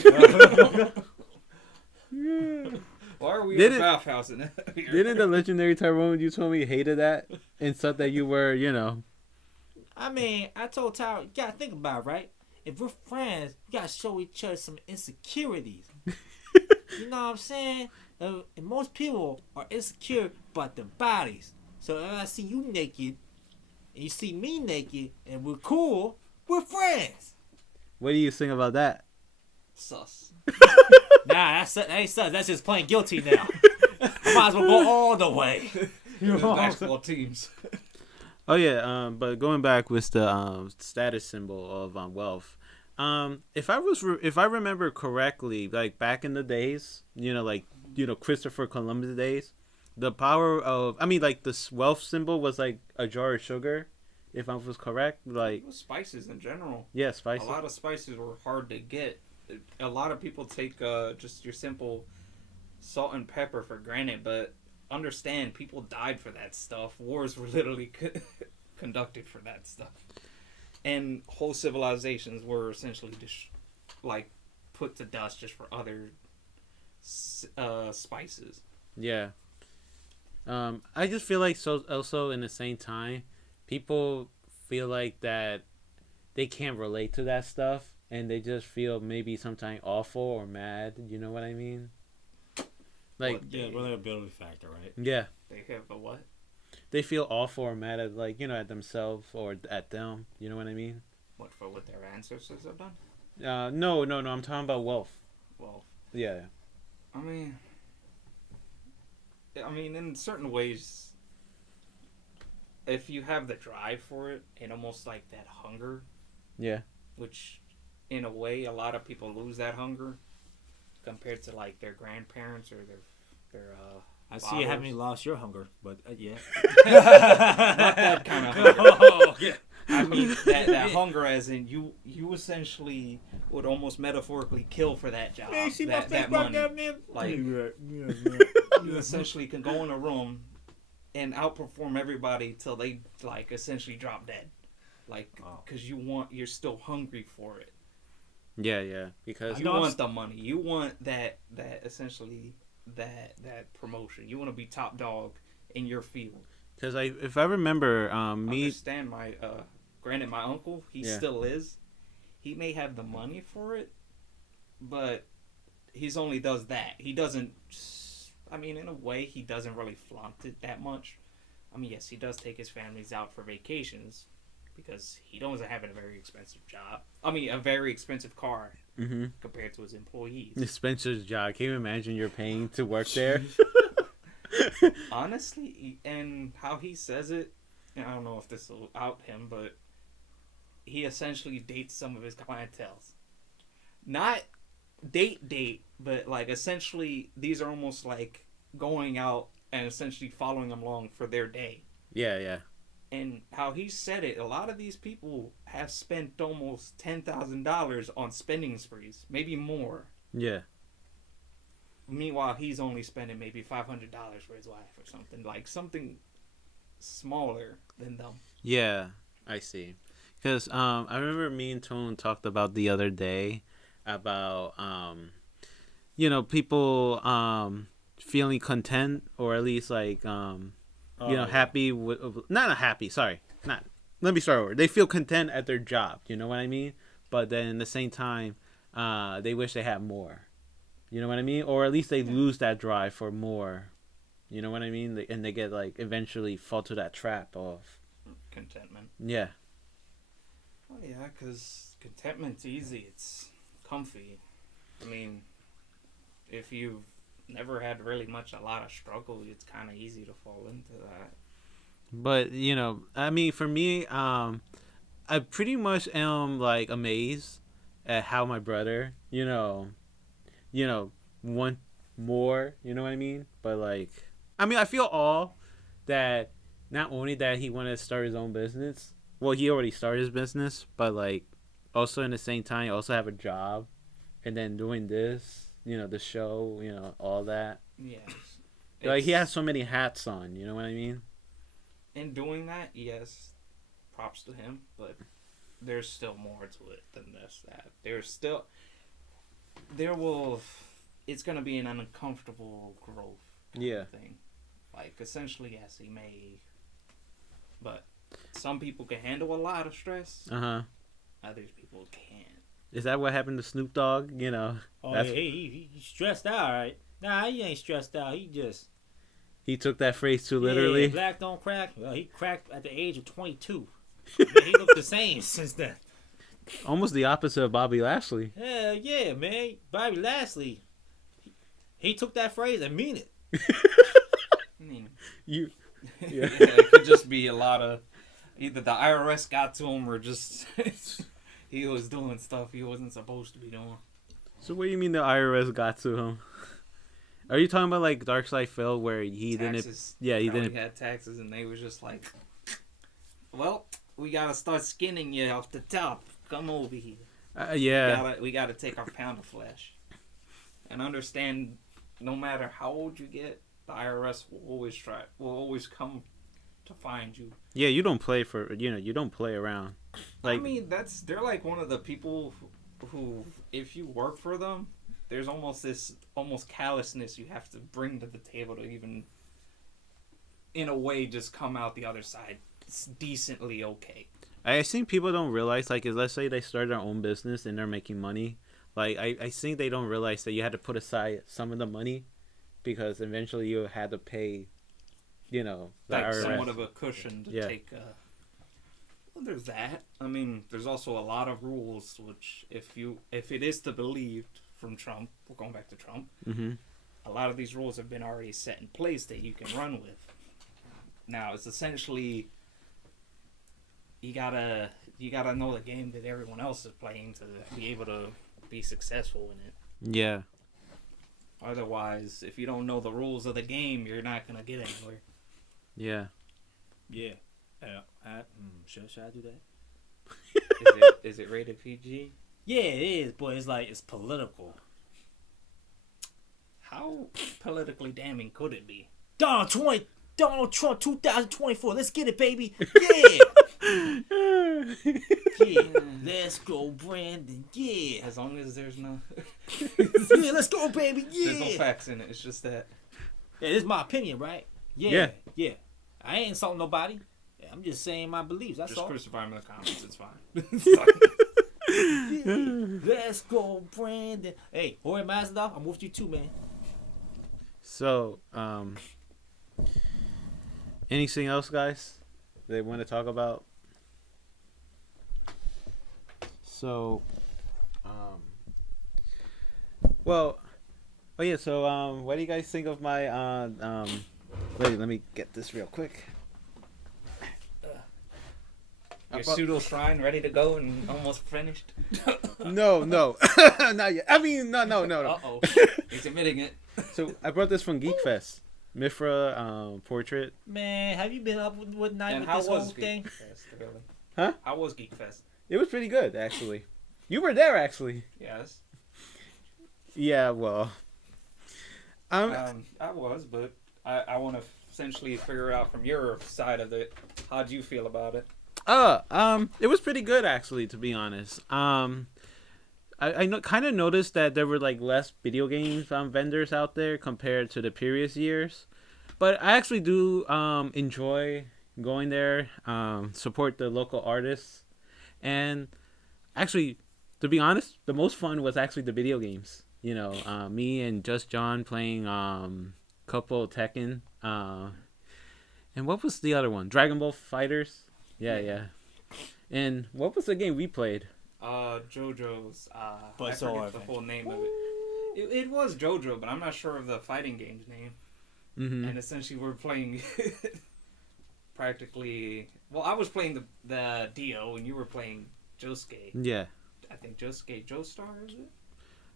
Why are we in a bathhouse in here? Didn't the legendary Tyrone you told me hated that and said that you were, I mean, I told Tyrone, you got to think about it, right? If we're friends, we gotta show each other some insecurities. You know what I'm saying? And most people are insecure about their bodies. So if I see you naked, and you see me naked, and we're cool, we're friends. What do you think about that? Sus. Nah, that ain't sus. That's just playing guilty now. I might as well go all the way. Basketball teams. Oh yeah, but going back with the status symbol of wealth, if I remember correctly, like back in the days, Christopher Columbus days, the power of the wealth symbol was like a jar of sugar, if I was correct, like spices in general. Yeah, spices. A lot of spices were hard to get. A lot of people take just your simple salt and pepper for granted, but understand, people died for that stuff. Wars were literally conducted for that stuff, and whole civilizations were essentially just put to dust just for other spices. Yeah, I just feel like so also in the same time, people feel like that they can't relate to that stuff, and they just feel maybe sometimes awful or mad. You know what I mean? Like, What Yeah, they, relatability factor, right? yeah, they have a what? they feel awful or mad at like at themselves or at them. You know what I mean? What for what their ancestors have done? No, no, no. I'm talking about wealth. Well, Yeah, I mean, in certain ways, if you have the drive for it and almost like that hunger, yeah. which in a way a lot of people lose that hunger compared to like their grandparents or their I see you fathers. haven't lost your hunger, but yeah. Not that kind of hunger. Oh, yeah. I mean that hunger as in you essentially would almost metaphorically kill for that job, Man, see my face that right money. there, man. Like Yeah, you essentially can go in a room and outperform everybody till they like essentially drop dead, like because you're still hungry for it. Yeah, yeah. Because You want the money. You want that essentially that promotion. You want to be top dog in your field. if I remember, me. Understand my granted my uncle, he Yeah. still is. He may have the money for it, but he's only does that. He doesn't. I mean, in a way, he doesn't really flaunt it that much. I mean, yes, he does take his families out for vacations because he doesn't have a very expensive job. I mean, a very expensive car Mm-hmm. compared to his employees. Spencer's job. Can you imagine you're paying to work there? Honestly, and how he says it, and I don't know if this will out him, but he essentially dates some of his clientels. Not date, but like essentially these are almost like going out and essentially following them along for their day. Yeah, yeah. And how he said it, a lot of these people have spent almost $10,000 on spending sprees, maybe more. Yeah. Meanwhile, he's only spending maybe $500 for his wife or something, like something smaller than them. Yeah, I see. Because I remember me and Tone talked about the other day about people feeling content or at least like happy with not happy. Sorry, not. Let me start over. They feel content at their job. You know what I mean? But then at the same time, they wish they had more. You know what I mean? Or at least they lose that drive for more. You know what I mean? And they get like eventually fall to that trap of Contentment. yeah. Oh yeah, because contentment's easy. It's comfy. I mean, if you've never had really a lot of struggle, it's kind of easy to fall into that. But I mean, for me, I pretty much am like amazed at how my brother, want more. You know what I mean? But like, I mean, I feel all that. Not only that he wanted to start his own business. Well, he already started his business, but like, also in the same time, also have a job, and then doing this, the show, all that. Yes. Like he has so many hats on. You know what I mean? In doing that, yes, props to him, but there's still more to it than this. It's gonna be an uncomfortable growth kind of thing. Like essentially, yes, he may, but some people can handle a lot of stress. Others people can't. Is that what happened to Snoop Dogg? Oh, yeah, he stressed out, right? Nah, he ain't stressed out. He took that phrase too literally. Yeah, black don't crack. Well, he cracked at the age of 22. Man, he looked the same since then. Almost the opposite of Bobby Lashley. Hell yeah, man. Bobby Lashley, he took that phrase and mean it. I mean, Yeah. it could just be a lot of either the IRS got to him or just he was doing stuff he wasn't supposed to be doing. So what do you mean the IRS got to him? Are you talking about like Dark Side Phil where he taxes, didn't? Yeah, he probably didn't. had taxes and they was just like, well, we gotta start skinning you off the top. Come over here. Yeah. We gotta take our pound of flesh. And understand, no matter how old you get, the IRS will always come to find you. Yeah, you don't play you don't play around. Like, I mean, they're like one of the people who, if you work for them, there's almost this callousness you have to bring to the table to even in a way, just come out the other side decently okay. I think people don't realize, like, let's say they start their own business and they're making money. Like, I think they don't realize that you had to put aside some of the money because eventually you had to pay, the Like IRS. somewhat of a cushion to Yeah. take. Well, there's that. I mean, there's also a lot of rules, which if it is to believe from Trump, we're going back to Trump. Mm-hmm. A lot of these rules have been already set in place that you can run with. Now it's essentially you gotta know the game that everyone else is playing to be able to be successful in it. Yeah. Otherwise, if you don't know the rules of the game, you're not gonna get anywhere. Yeah. Yeah. Should I do that? Is it rated PG? Yeah, it is, but it's political. How politically damning could it be? Donald Trump 2024. Let's get it, baby. Yeah. Yeah. Let's go, Brandon. Yeah. As long as there's no Yeah, let's go, baby. Yeah. there's no facts in it. It's just that. Yeah, this is my opinion, right? Yeah. Yeah. I ain't insulting nobody. I'm just saying my beliefs. That's Just all. crucify him in the comments. It's fine. Yeah. Let's go, Brandon. Hey, Jorge Masvidal, I'm with you too, man. So, anything else, guys, they want to talk about? So, well, oh yeah. So, what do you guys think of my Wait, let me get this real quick. Your pseudo shrine ready to go and almost finished. No, not yet. I mean, no. Uh-oh. He's admitting it. So I brought this from Geek Fest, Mifra portrait. Man, have you been up with night And with how this whole was thing? Geek Fest, really? Huh? How was Geek Fest? It was pretty good, actually. You were there, actually. Yes. Yeah, well, I was, but I want to essentially figure out from your side of it, how'd you feel about it? it was pretty good, actually, to be honest. I kind of noticed that there were like less video games vendors out there compared to the previous years, but I actually do enjoy going there, support the local artists, and actually, to be honest, the most fun was actually the video games. Me and Just John playing couple Tekken, and what was the other one? Dragon Ball Fighters. Yeah. And what was the game we played? JoJo's. But I so forget the full name of it. It was JoJo, but I'm not sure of the fighting game's name. Mm-hmm. And essentially, we're playing practically. Well, I was playing the Dio, and you were playing Josuke. Yeah. I think Josuke Joestar, is it?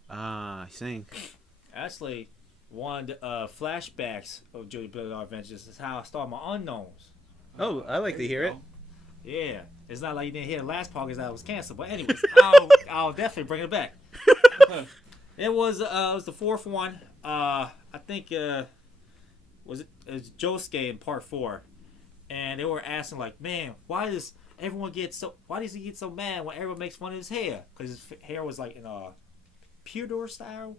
I think. Actually, one of the flashbacks of JoJo Bizarre Adventures is how I started my unknowns. Oh, I like to hear it. Yeah, it's not like you didn't hear the last podcast that was canceled, but anyways, I'll definitely bring it back. It was the fourth one. I think it was Josuke in part 4, and they were asking like, man, why does he get so mad when everyone makes fun of his hair? Because his hair was like in a pewter style.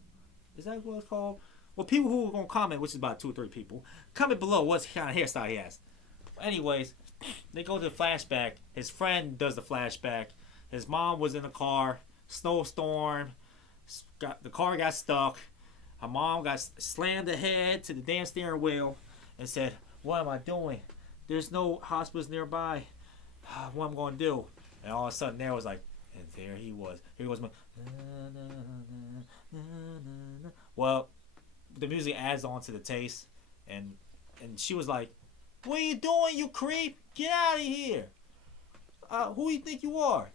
Is that what it's called? Well, people who are gonna comment, which is about 2 or 3 people, comment below what kind of hairstyle he has. Anyways, they go to the flashback. His friend does the flashback. His mom was in the car. Snowstorm. The car got stuck. Her mom got slammed the head to the damn steering wheel and said, "What am I doing? There's no hospitals nearby. What am I going to do?" And all of a sudden, there was like, and there he was. Here was my. Well, the music adds on to the taste, and she was like, "What are you doing, you creep? Get out of here! Who do you think you are?"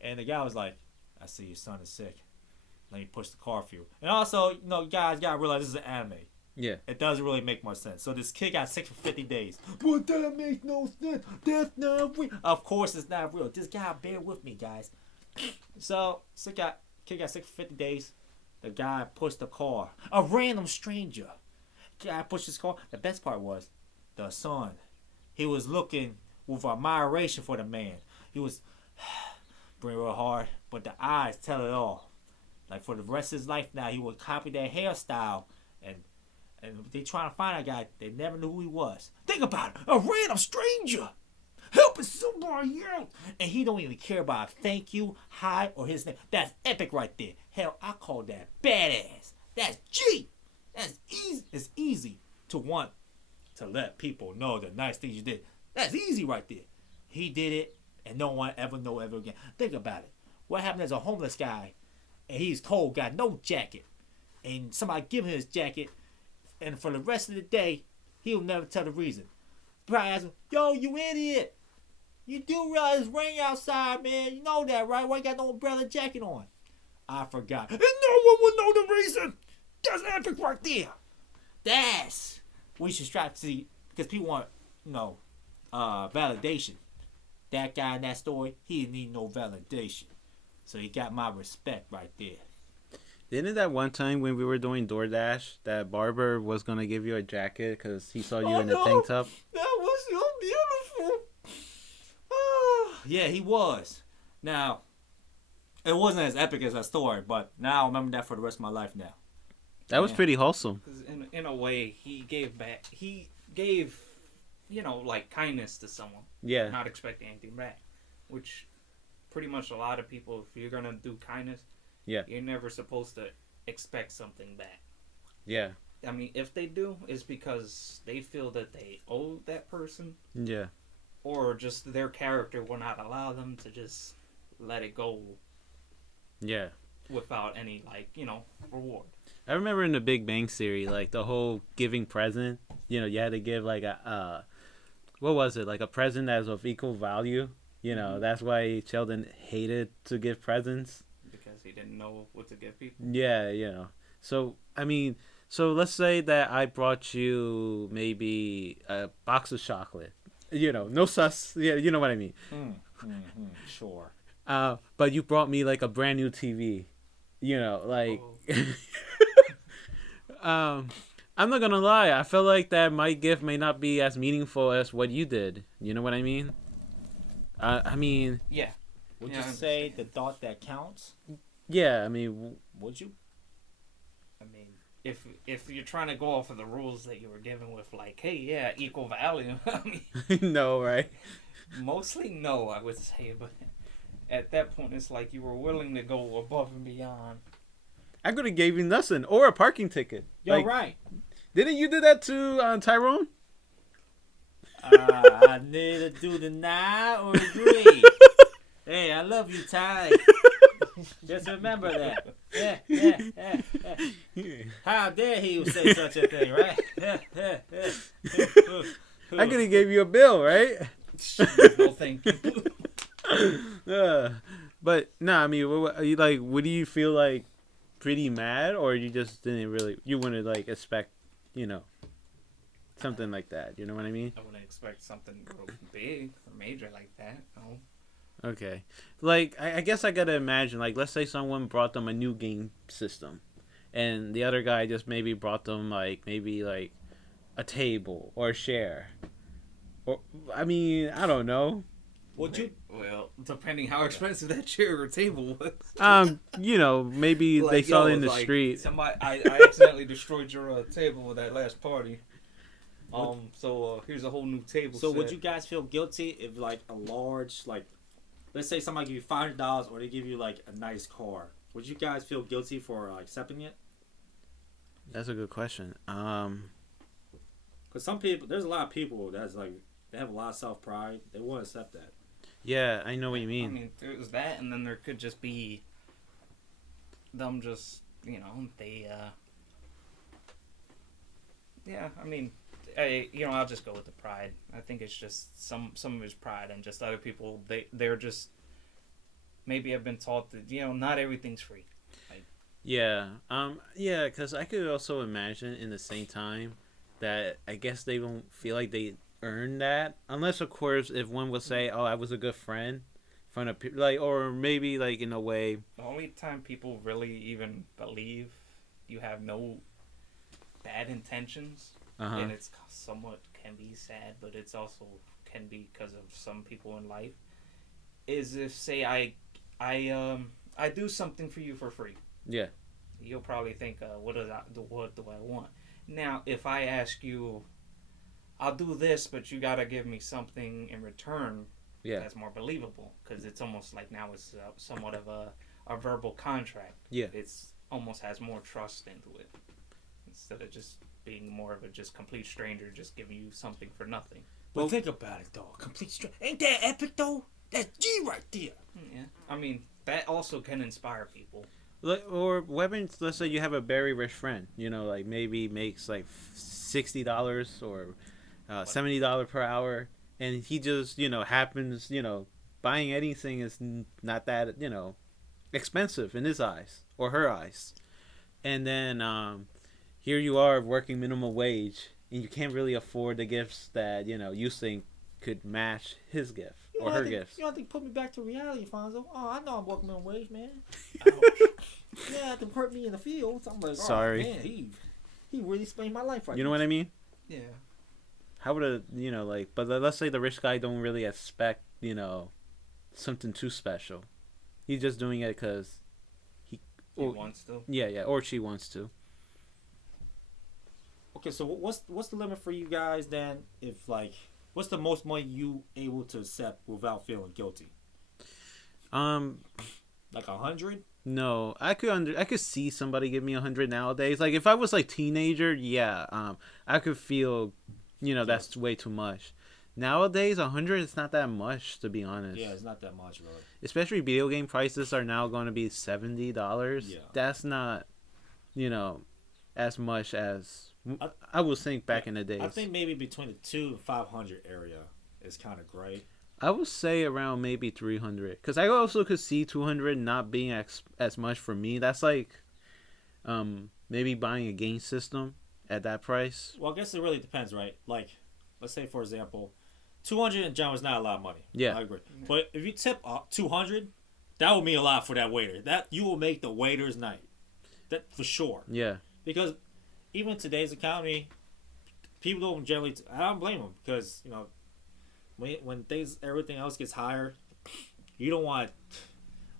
And the guy was like, "I see your son is sick. Let me push the car for you." And also, guys gotta realize this is an anime. Yeah. It doesn't really make much sense. So this kid got sick for 50 days. But that makes no sense. That's not real. Of course it's not real. Just gotta bear with me, guys. So kid got sick for 50 days. The guy pushed the car. A random stranger. Guy pushed his car. The best part was the son. He was looking with admiration for the man. He was breathing real hard, but the eyes tell it all. Like for the rest of his life now, he would copy that hairstyle, and And they trying to find that guy. They never knew who he was. Think about it. A random stranger helping somebody else. And he don't even care about a thank you, hi, or his name. That's epic right there. Hell, I call that badass. That's G. That's easy. It's easy to want to let people know the nice things you did. That's easy right there. He did it, and no one ever know ever again. Think about it. What happened as a homeless guy, and he's cold, got no jacket, and somebody give him his jacket, and for the rest of the day, he'll never tell the reason. Probably ask him, yo, you idiot. You do realize it's raining outside, man. You know that, right? Why you got no umbrella jacket on? I forgot. And no one will know the reason. That's epic right there. That's what you should strive to see. Because people want, validation. That guy in that story, he didn't need no validation. So he got my respect right there. Didn't that one time when we were doing DoorDash, that barber was going to give you a jacket because he saw you in a tank top? That was so beautiful. Yeah, he was. Now, it wasn't as epic as that story, but now I remember that for the rest of my life now. That was pretty wholesome. Because in a way, he gave back. He gave, like kindness to someone. Yeah. Not expecting anything back. Which pretty much a lot of people, if you're going to do kindness, you're never supposed to expect something back. Yeah. I mean, if they do, it's because they feel that they owe that person. Yeah. Or just their character will not allow them to just let it go. Yeah. Without any, reward. I remember in the Big Bang Theory, like, the whole giving present, you had to give, like, what was it? Like, a present that was of equal value. That's why Sheldon hated to give presents. Because he didn't know what to give people. Yeah, So, let's say that I brought you maybe a box of chocolate. No sus. Yeah, you know what I mean. Sure. But you brought me, like, a brand new TV. Like... I'm not gonna lie. I feel like that my gift may not be as meaningful as what you did. You know what I mean? Yeah. Would you say the thought that counts? Yeah, Would you? I mean, if you're trying to go off of the rules that you were given with, like, hey, yeah, equal value. I mean, no, right? Mostly no, I would say, but at that point, it's like you were willing to go above and beyond. I could have gave you nothing or a parking ticket. You're right. Didn't you do that to Tyrone? I neither do deny or agree. Hey, I love you, Ty. Just remember that. Yeah. How dare he say such a thing, right? I could have gave you a bill, right? No, thank you. But no, what do you feel like? Pretty mad, or you just didn't really, you wouldn't like expect, something like that, you know what I mean? I wouldn't expect something real big or major like that. No. Okay, like I guess I gotta imagine, like, let's say someone brought them a new game system, and the other guy just maybe brought them maybe a table or a chair, or I don't know. Would you? Well, depending how expensive that chair or table was. Maybe they saw it in the street. Somebody, I accidentally destroyed your table at that last party. So here's a whole new table. So set. would you guys feel guilty if a large let's say somebody give you $500 or they give you a nice car? Would you guys feel guilty for accepting it? That's a good question. Because some people, there's a lot of people that's they have a lot of self pride. They won't accept that. Yeah, I know what you mean. I mean, there's that, and then there could just be them just, they, yeah, I'll just go with the pride. I think it's just some of his pride, and just other people, they're just, maybe have been taught that, not everything's free. Yeah, because I could also imagine in the same time that I guess they don't feel like they earn that, unless of course if one would say, oh, I was a good friend from or maybe in a way, the only time people really even believe you have no bad intentions, and it's somewhat can be sad, but it's also can be because of some people in life, is if say I do something for you for free. Yeah, you'll probably think, what do I want? Now, if I ask you, I'll do this, but you gotta give me something in return, Yeah. that's more believable because it's almost like now it's somewhat of a verbal contract. Yeah. It's almost has more trust into it instead of just being more of a just complete stranger just giving you something for nothing. But Well- think about it though, complete strength. Ain't that epic though? That's G right there. Yeah, I mean that also can inspire people. Or weapons. Let's say you have a very rich friend. You know, like maybe makes like $60 or $70 per hour, and he just happens buying anything is not that expensive in his eyes or her eyes, and then here you are working minimum wage, and you can't really afford the gifts that you think could match his gift or her gifts. You don't think put me back to reality, Fonzo? Oh, I know I'm working on wage, man. Ouch. Yeah, to hurt me in the field. I'm like, oh, Sorry. man, he really explained my life right You know now. what I mean? Yeah. How would but let's say the rich guy don't really expect something too special. He's just doing it because He Well, wants to. yeah, or she wants to. Okay, so what's the limit for you guys then? If like, what's the most money you able to accept without feeling guilty? Like 100? No, I could see somebody give me 100 nowadays. Like if I was like teenager, yeah, I could feel, that's way too much. Nowadays, 100 is not that much, to be honest. Yeah, it's not that much, really. Especially video game prices are now going to be $70. Yeah. That's not, as much as I would think back in the days. I think maybe between the 2 and 500 area is kind of great. I would say around maybe 300, because I also could see 200 not being as much for me. That's like, maybe buying a game system at that price. Well, I guess it really depends, right? Like, let's say for example, 200 in general is not a lot of money. Yeah. I agree. But if you tip 200, that would mean a lot for that waiter. That you will make the waiter's night. That for sure. Yeah. Because even in today's economy, people don't generally. I don't blame them because when everything else gets higher, you don't want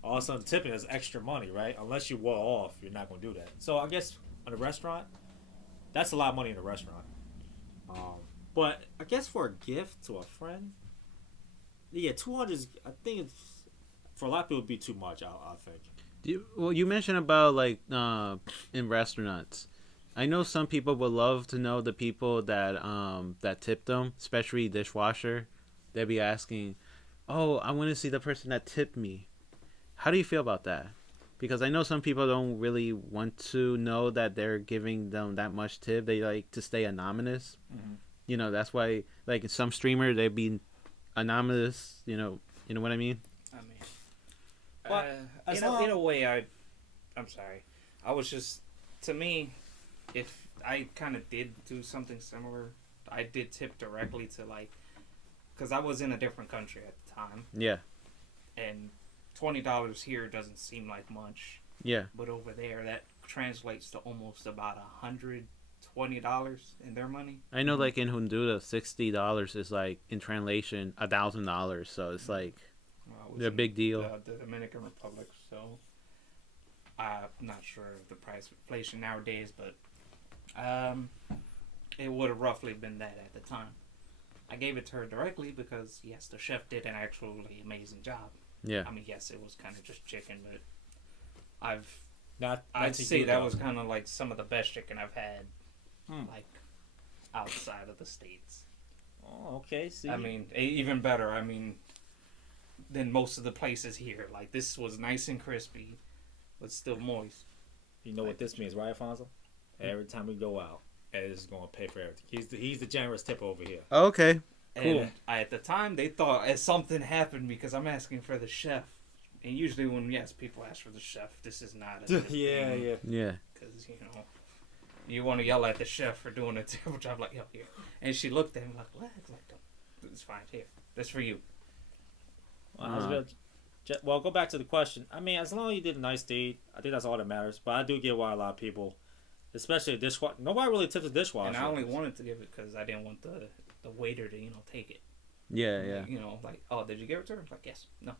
all of a sudden tipping as extra money, right? Unless you well off, you're not going to do that. So I guess in a restaurant, that's a lot of money in a restaurant. But I guess for a gift to a friend, yeah, 200 is. I think it's for a lot of people it'd be too much. I think. Well, you mentioned about like in restaurants. I know some people would love to know the people that tipped them, especially dishwasher. They'd be asking, "Oh, I want to see the person that tipped me." How do you feel about that? Because I know some people don't really want to know that they're giving them that much tip. They like to stay anonymous. Mm-hmm. That's why, like in some streamer, they'd be anonymous. You know what I mean? I mean, But as in a way, I'm sorry. I was just, to me, if I kind of did do something similar, I did tip directly to because I was in a different country at the time, Yeah. and $20 here doesn't seem like much, Yeah. but over there that translates to almost about $120 in their money. I know, like in Honduras, $60 is like in translation $1,000. So it's like Well, I was they're a in big deal. The Dominican Republic, so I'm not sure of the price of inflation nowadays, but it would have roughly been that at the time. I gave it to her directly because yes, the chef did an actually amazing job. Yeah. I mean, yes, it was kind of just chicken, but Not I'd to say you, that though. was kind of like some of the best chicken I've had, like outside of the States. Oh, okay. See, I mean, even better. I mean, than most of the places here. Like this was nice and crispy, but still moist. you know what this means, right, Alfonso? Every time we go out, Ed is going to pay for everything. He's the generous tipper over here. Okay. Cool. And at the time, they thought something happened because I'm asking for the chef. And usually, when people ask for the chef, this is not a yeah. Yeah. Because you want to yell at the chef for doing a terrible job, like here. And she looked at me like, "What?" It's like, "It's fine here. That's for you." Well, I was gonna go back to the question. I mean, as long as you did a nice deed, I think that's all that matters. But I do get why a lot of people, especially a dishwasher, nobody really tips a dishwasher. And I only wanted to give it because I didn't want the waiter to take it. Yeah. Yeah. Like, oh, did you give it to her? I'm like, yes, no.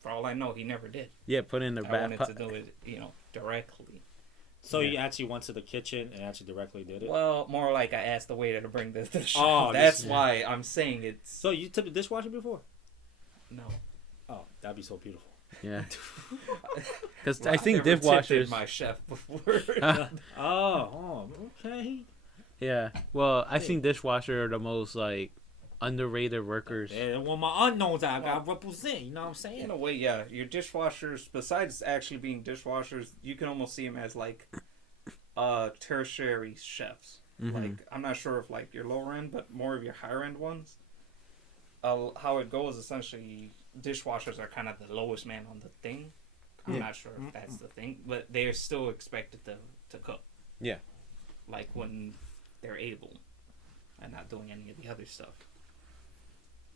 For all I know, he never did. Yeah. Put in the I back. wanted to do it, directly. So you actually went to the kitchen and actually directly did it? Well, more like I asked the waiter to bring this to the Oh, shop. That's why I'm saying it's... So you took the dishwasher before? No. Oh, that'd be so beautiful. Yeah. Because Well, I think never tipped dishwashers. my chef before. Okay. Yeah. Well, I think dishwashers are the most like underrated workers. And when my unknowns, I got to represent. You know what I'm saying? In a way, yeah. Your dishwashers, besides actually being dishwashers, you can almost see them as like tertiary chefs. Mhm. Like, I'm not sure if like your lower end, but more of your higher end ones. How it goes, essentially, dishwashers are kind of the lowest man on the thing. I'm not sure if that's the thing, but they're still expected to cook. Yeah. Like when they're able and not doing any of the other stuff.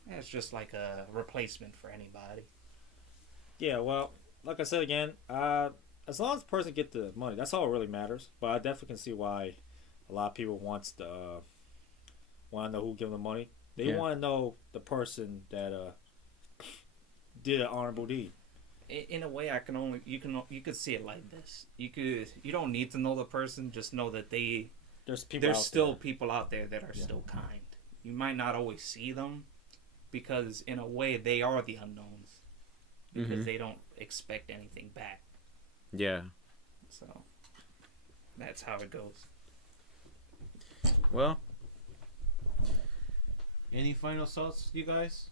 Yeah, it's just like a replacement for anybody. Yeah, well, like I said again, as long as the person get the money, that's all that really matters. But I definitely can see why a lot of people want to know who give them the money. They want to know the person that did an honorable deed. In a way, you could see it like this. You don't need to know the person, just know that there's still people out there that are still kind. You might not always see them because in a way they are the unknowns because they don't expect anything back. Yeah. So that's how it goes. Well, any final thoughts, you guys?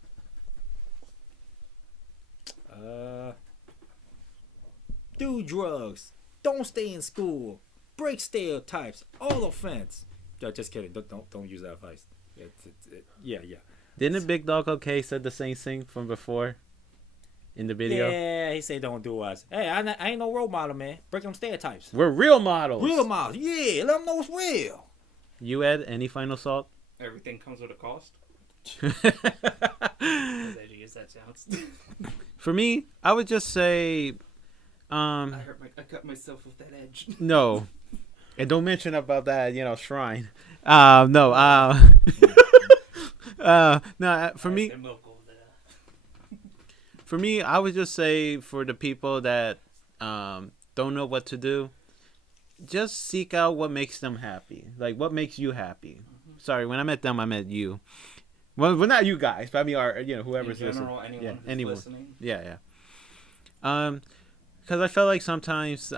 Do drugs. Don't stay in school. Break stereotypes. All offense. Yeah, just kidding. Don't use that advice. Yeah. Didn't Big Dog OK said the same thing from before in the video? Yeah, he said don't do us. Hey, I ain't no role model, man. Break them stereotypes. We're real models. Real models. Yeah, let them know it's real. You, Ed, any final thought? Everything comes with a cost. I use that sounds. For me, I would just say, I cut myself with that edge. no, and don't mention about that, shrine. No, no. For me, I would just say for the people that don't know what to do, just seek out what makes them happy. Like what makes you happy. Sorry, when I meant them, I meant you. Well, not you guys, but I mean, whoever's in general, listening. Anyone who's listening. Yeah. Because I felt like sometimes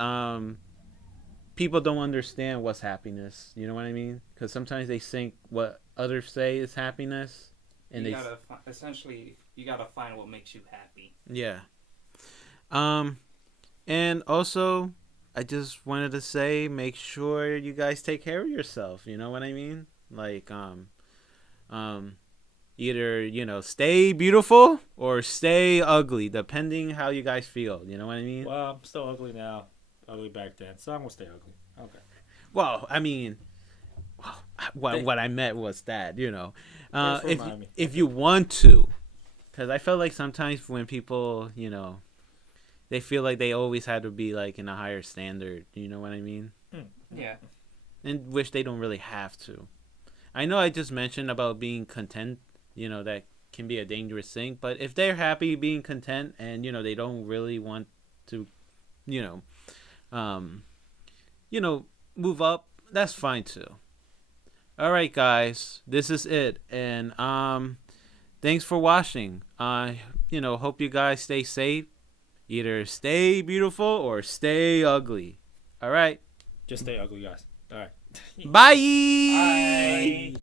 people don't understand what's happiness. You know what I mean? Because sometimes they think what others say is happiness, and you gotta find what makes you happy. Yeah. And also, I just wanted to say, make sure you guys take care of yourself. You know what I mean? Like, either, stay beautiful or stay ugly, depending how you guys feel. You know what I mean? Well, I'm still ugly now. Ugly back then. So I'm going to stay ugly. Okay. Well, I mean, what I meant was that, if you want to. Because I felt like sometimes when people, they feel like they always had to be, like, in a higher standard. You know what I mean? Yeah. And wish they don't really have to. I know I just mentioned about being content, that can be a dangerous thing. But if they're happy being content and, they don't really want to, move up, that's fine too. All right, guys, this is it. And thanks for watching. Hope you guys stay safe. Either stay beautiful or stay ugly. All right. Just stay ugly, guys. All right. Bye. Bye.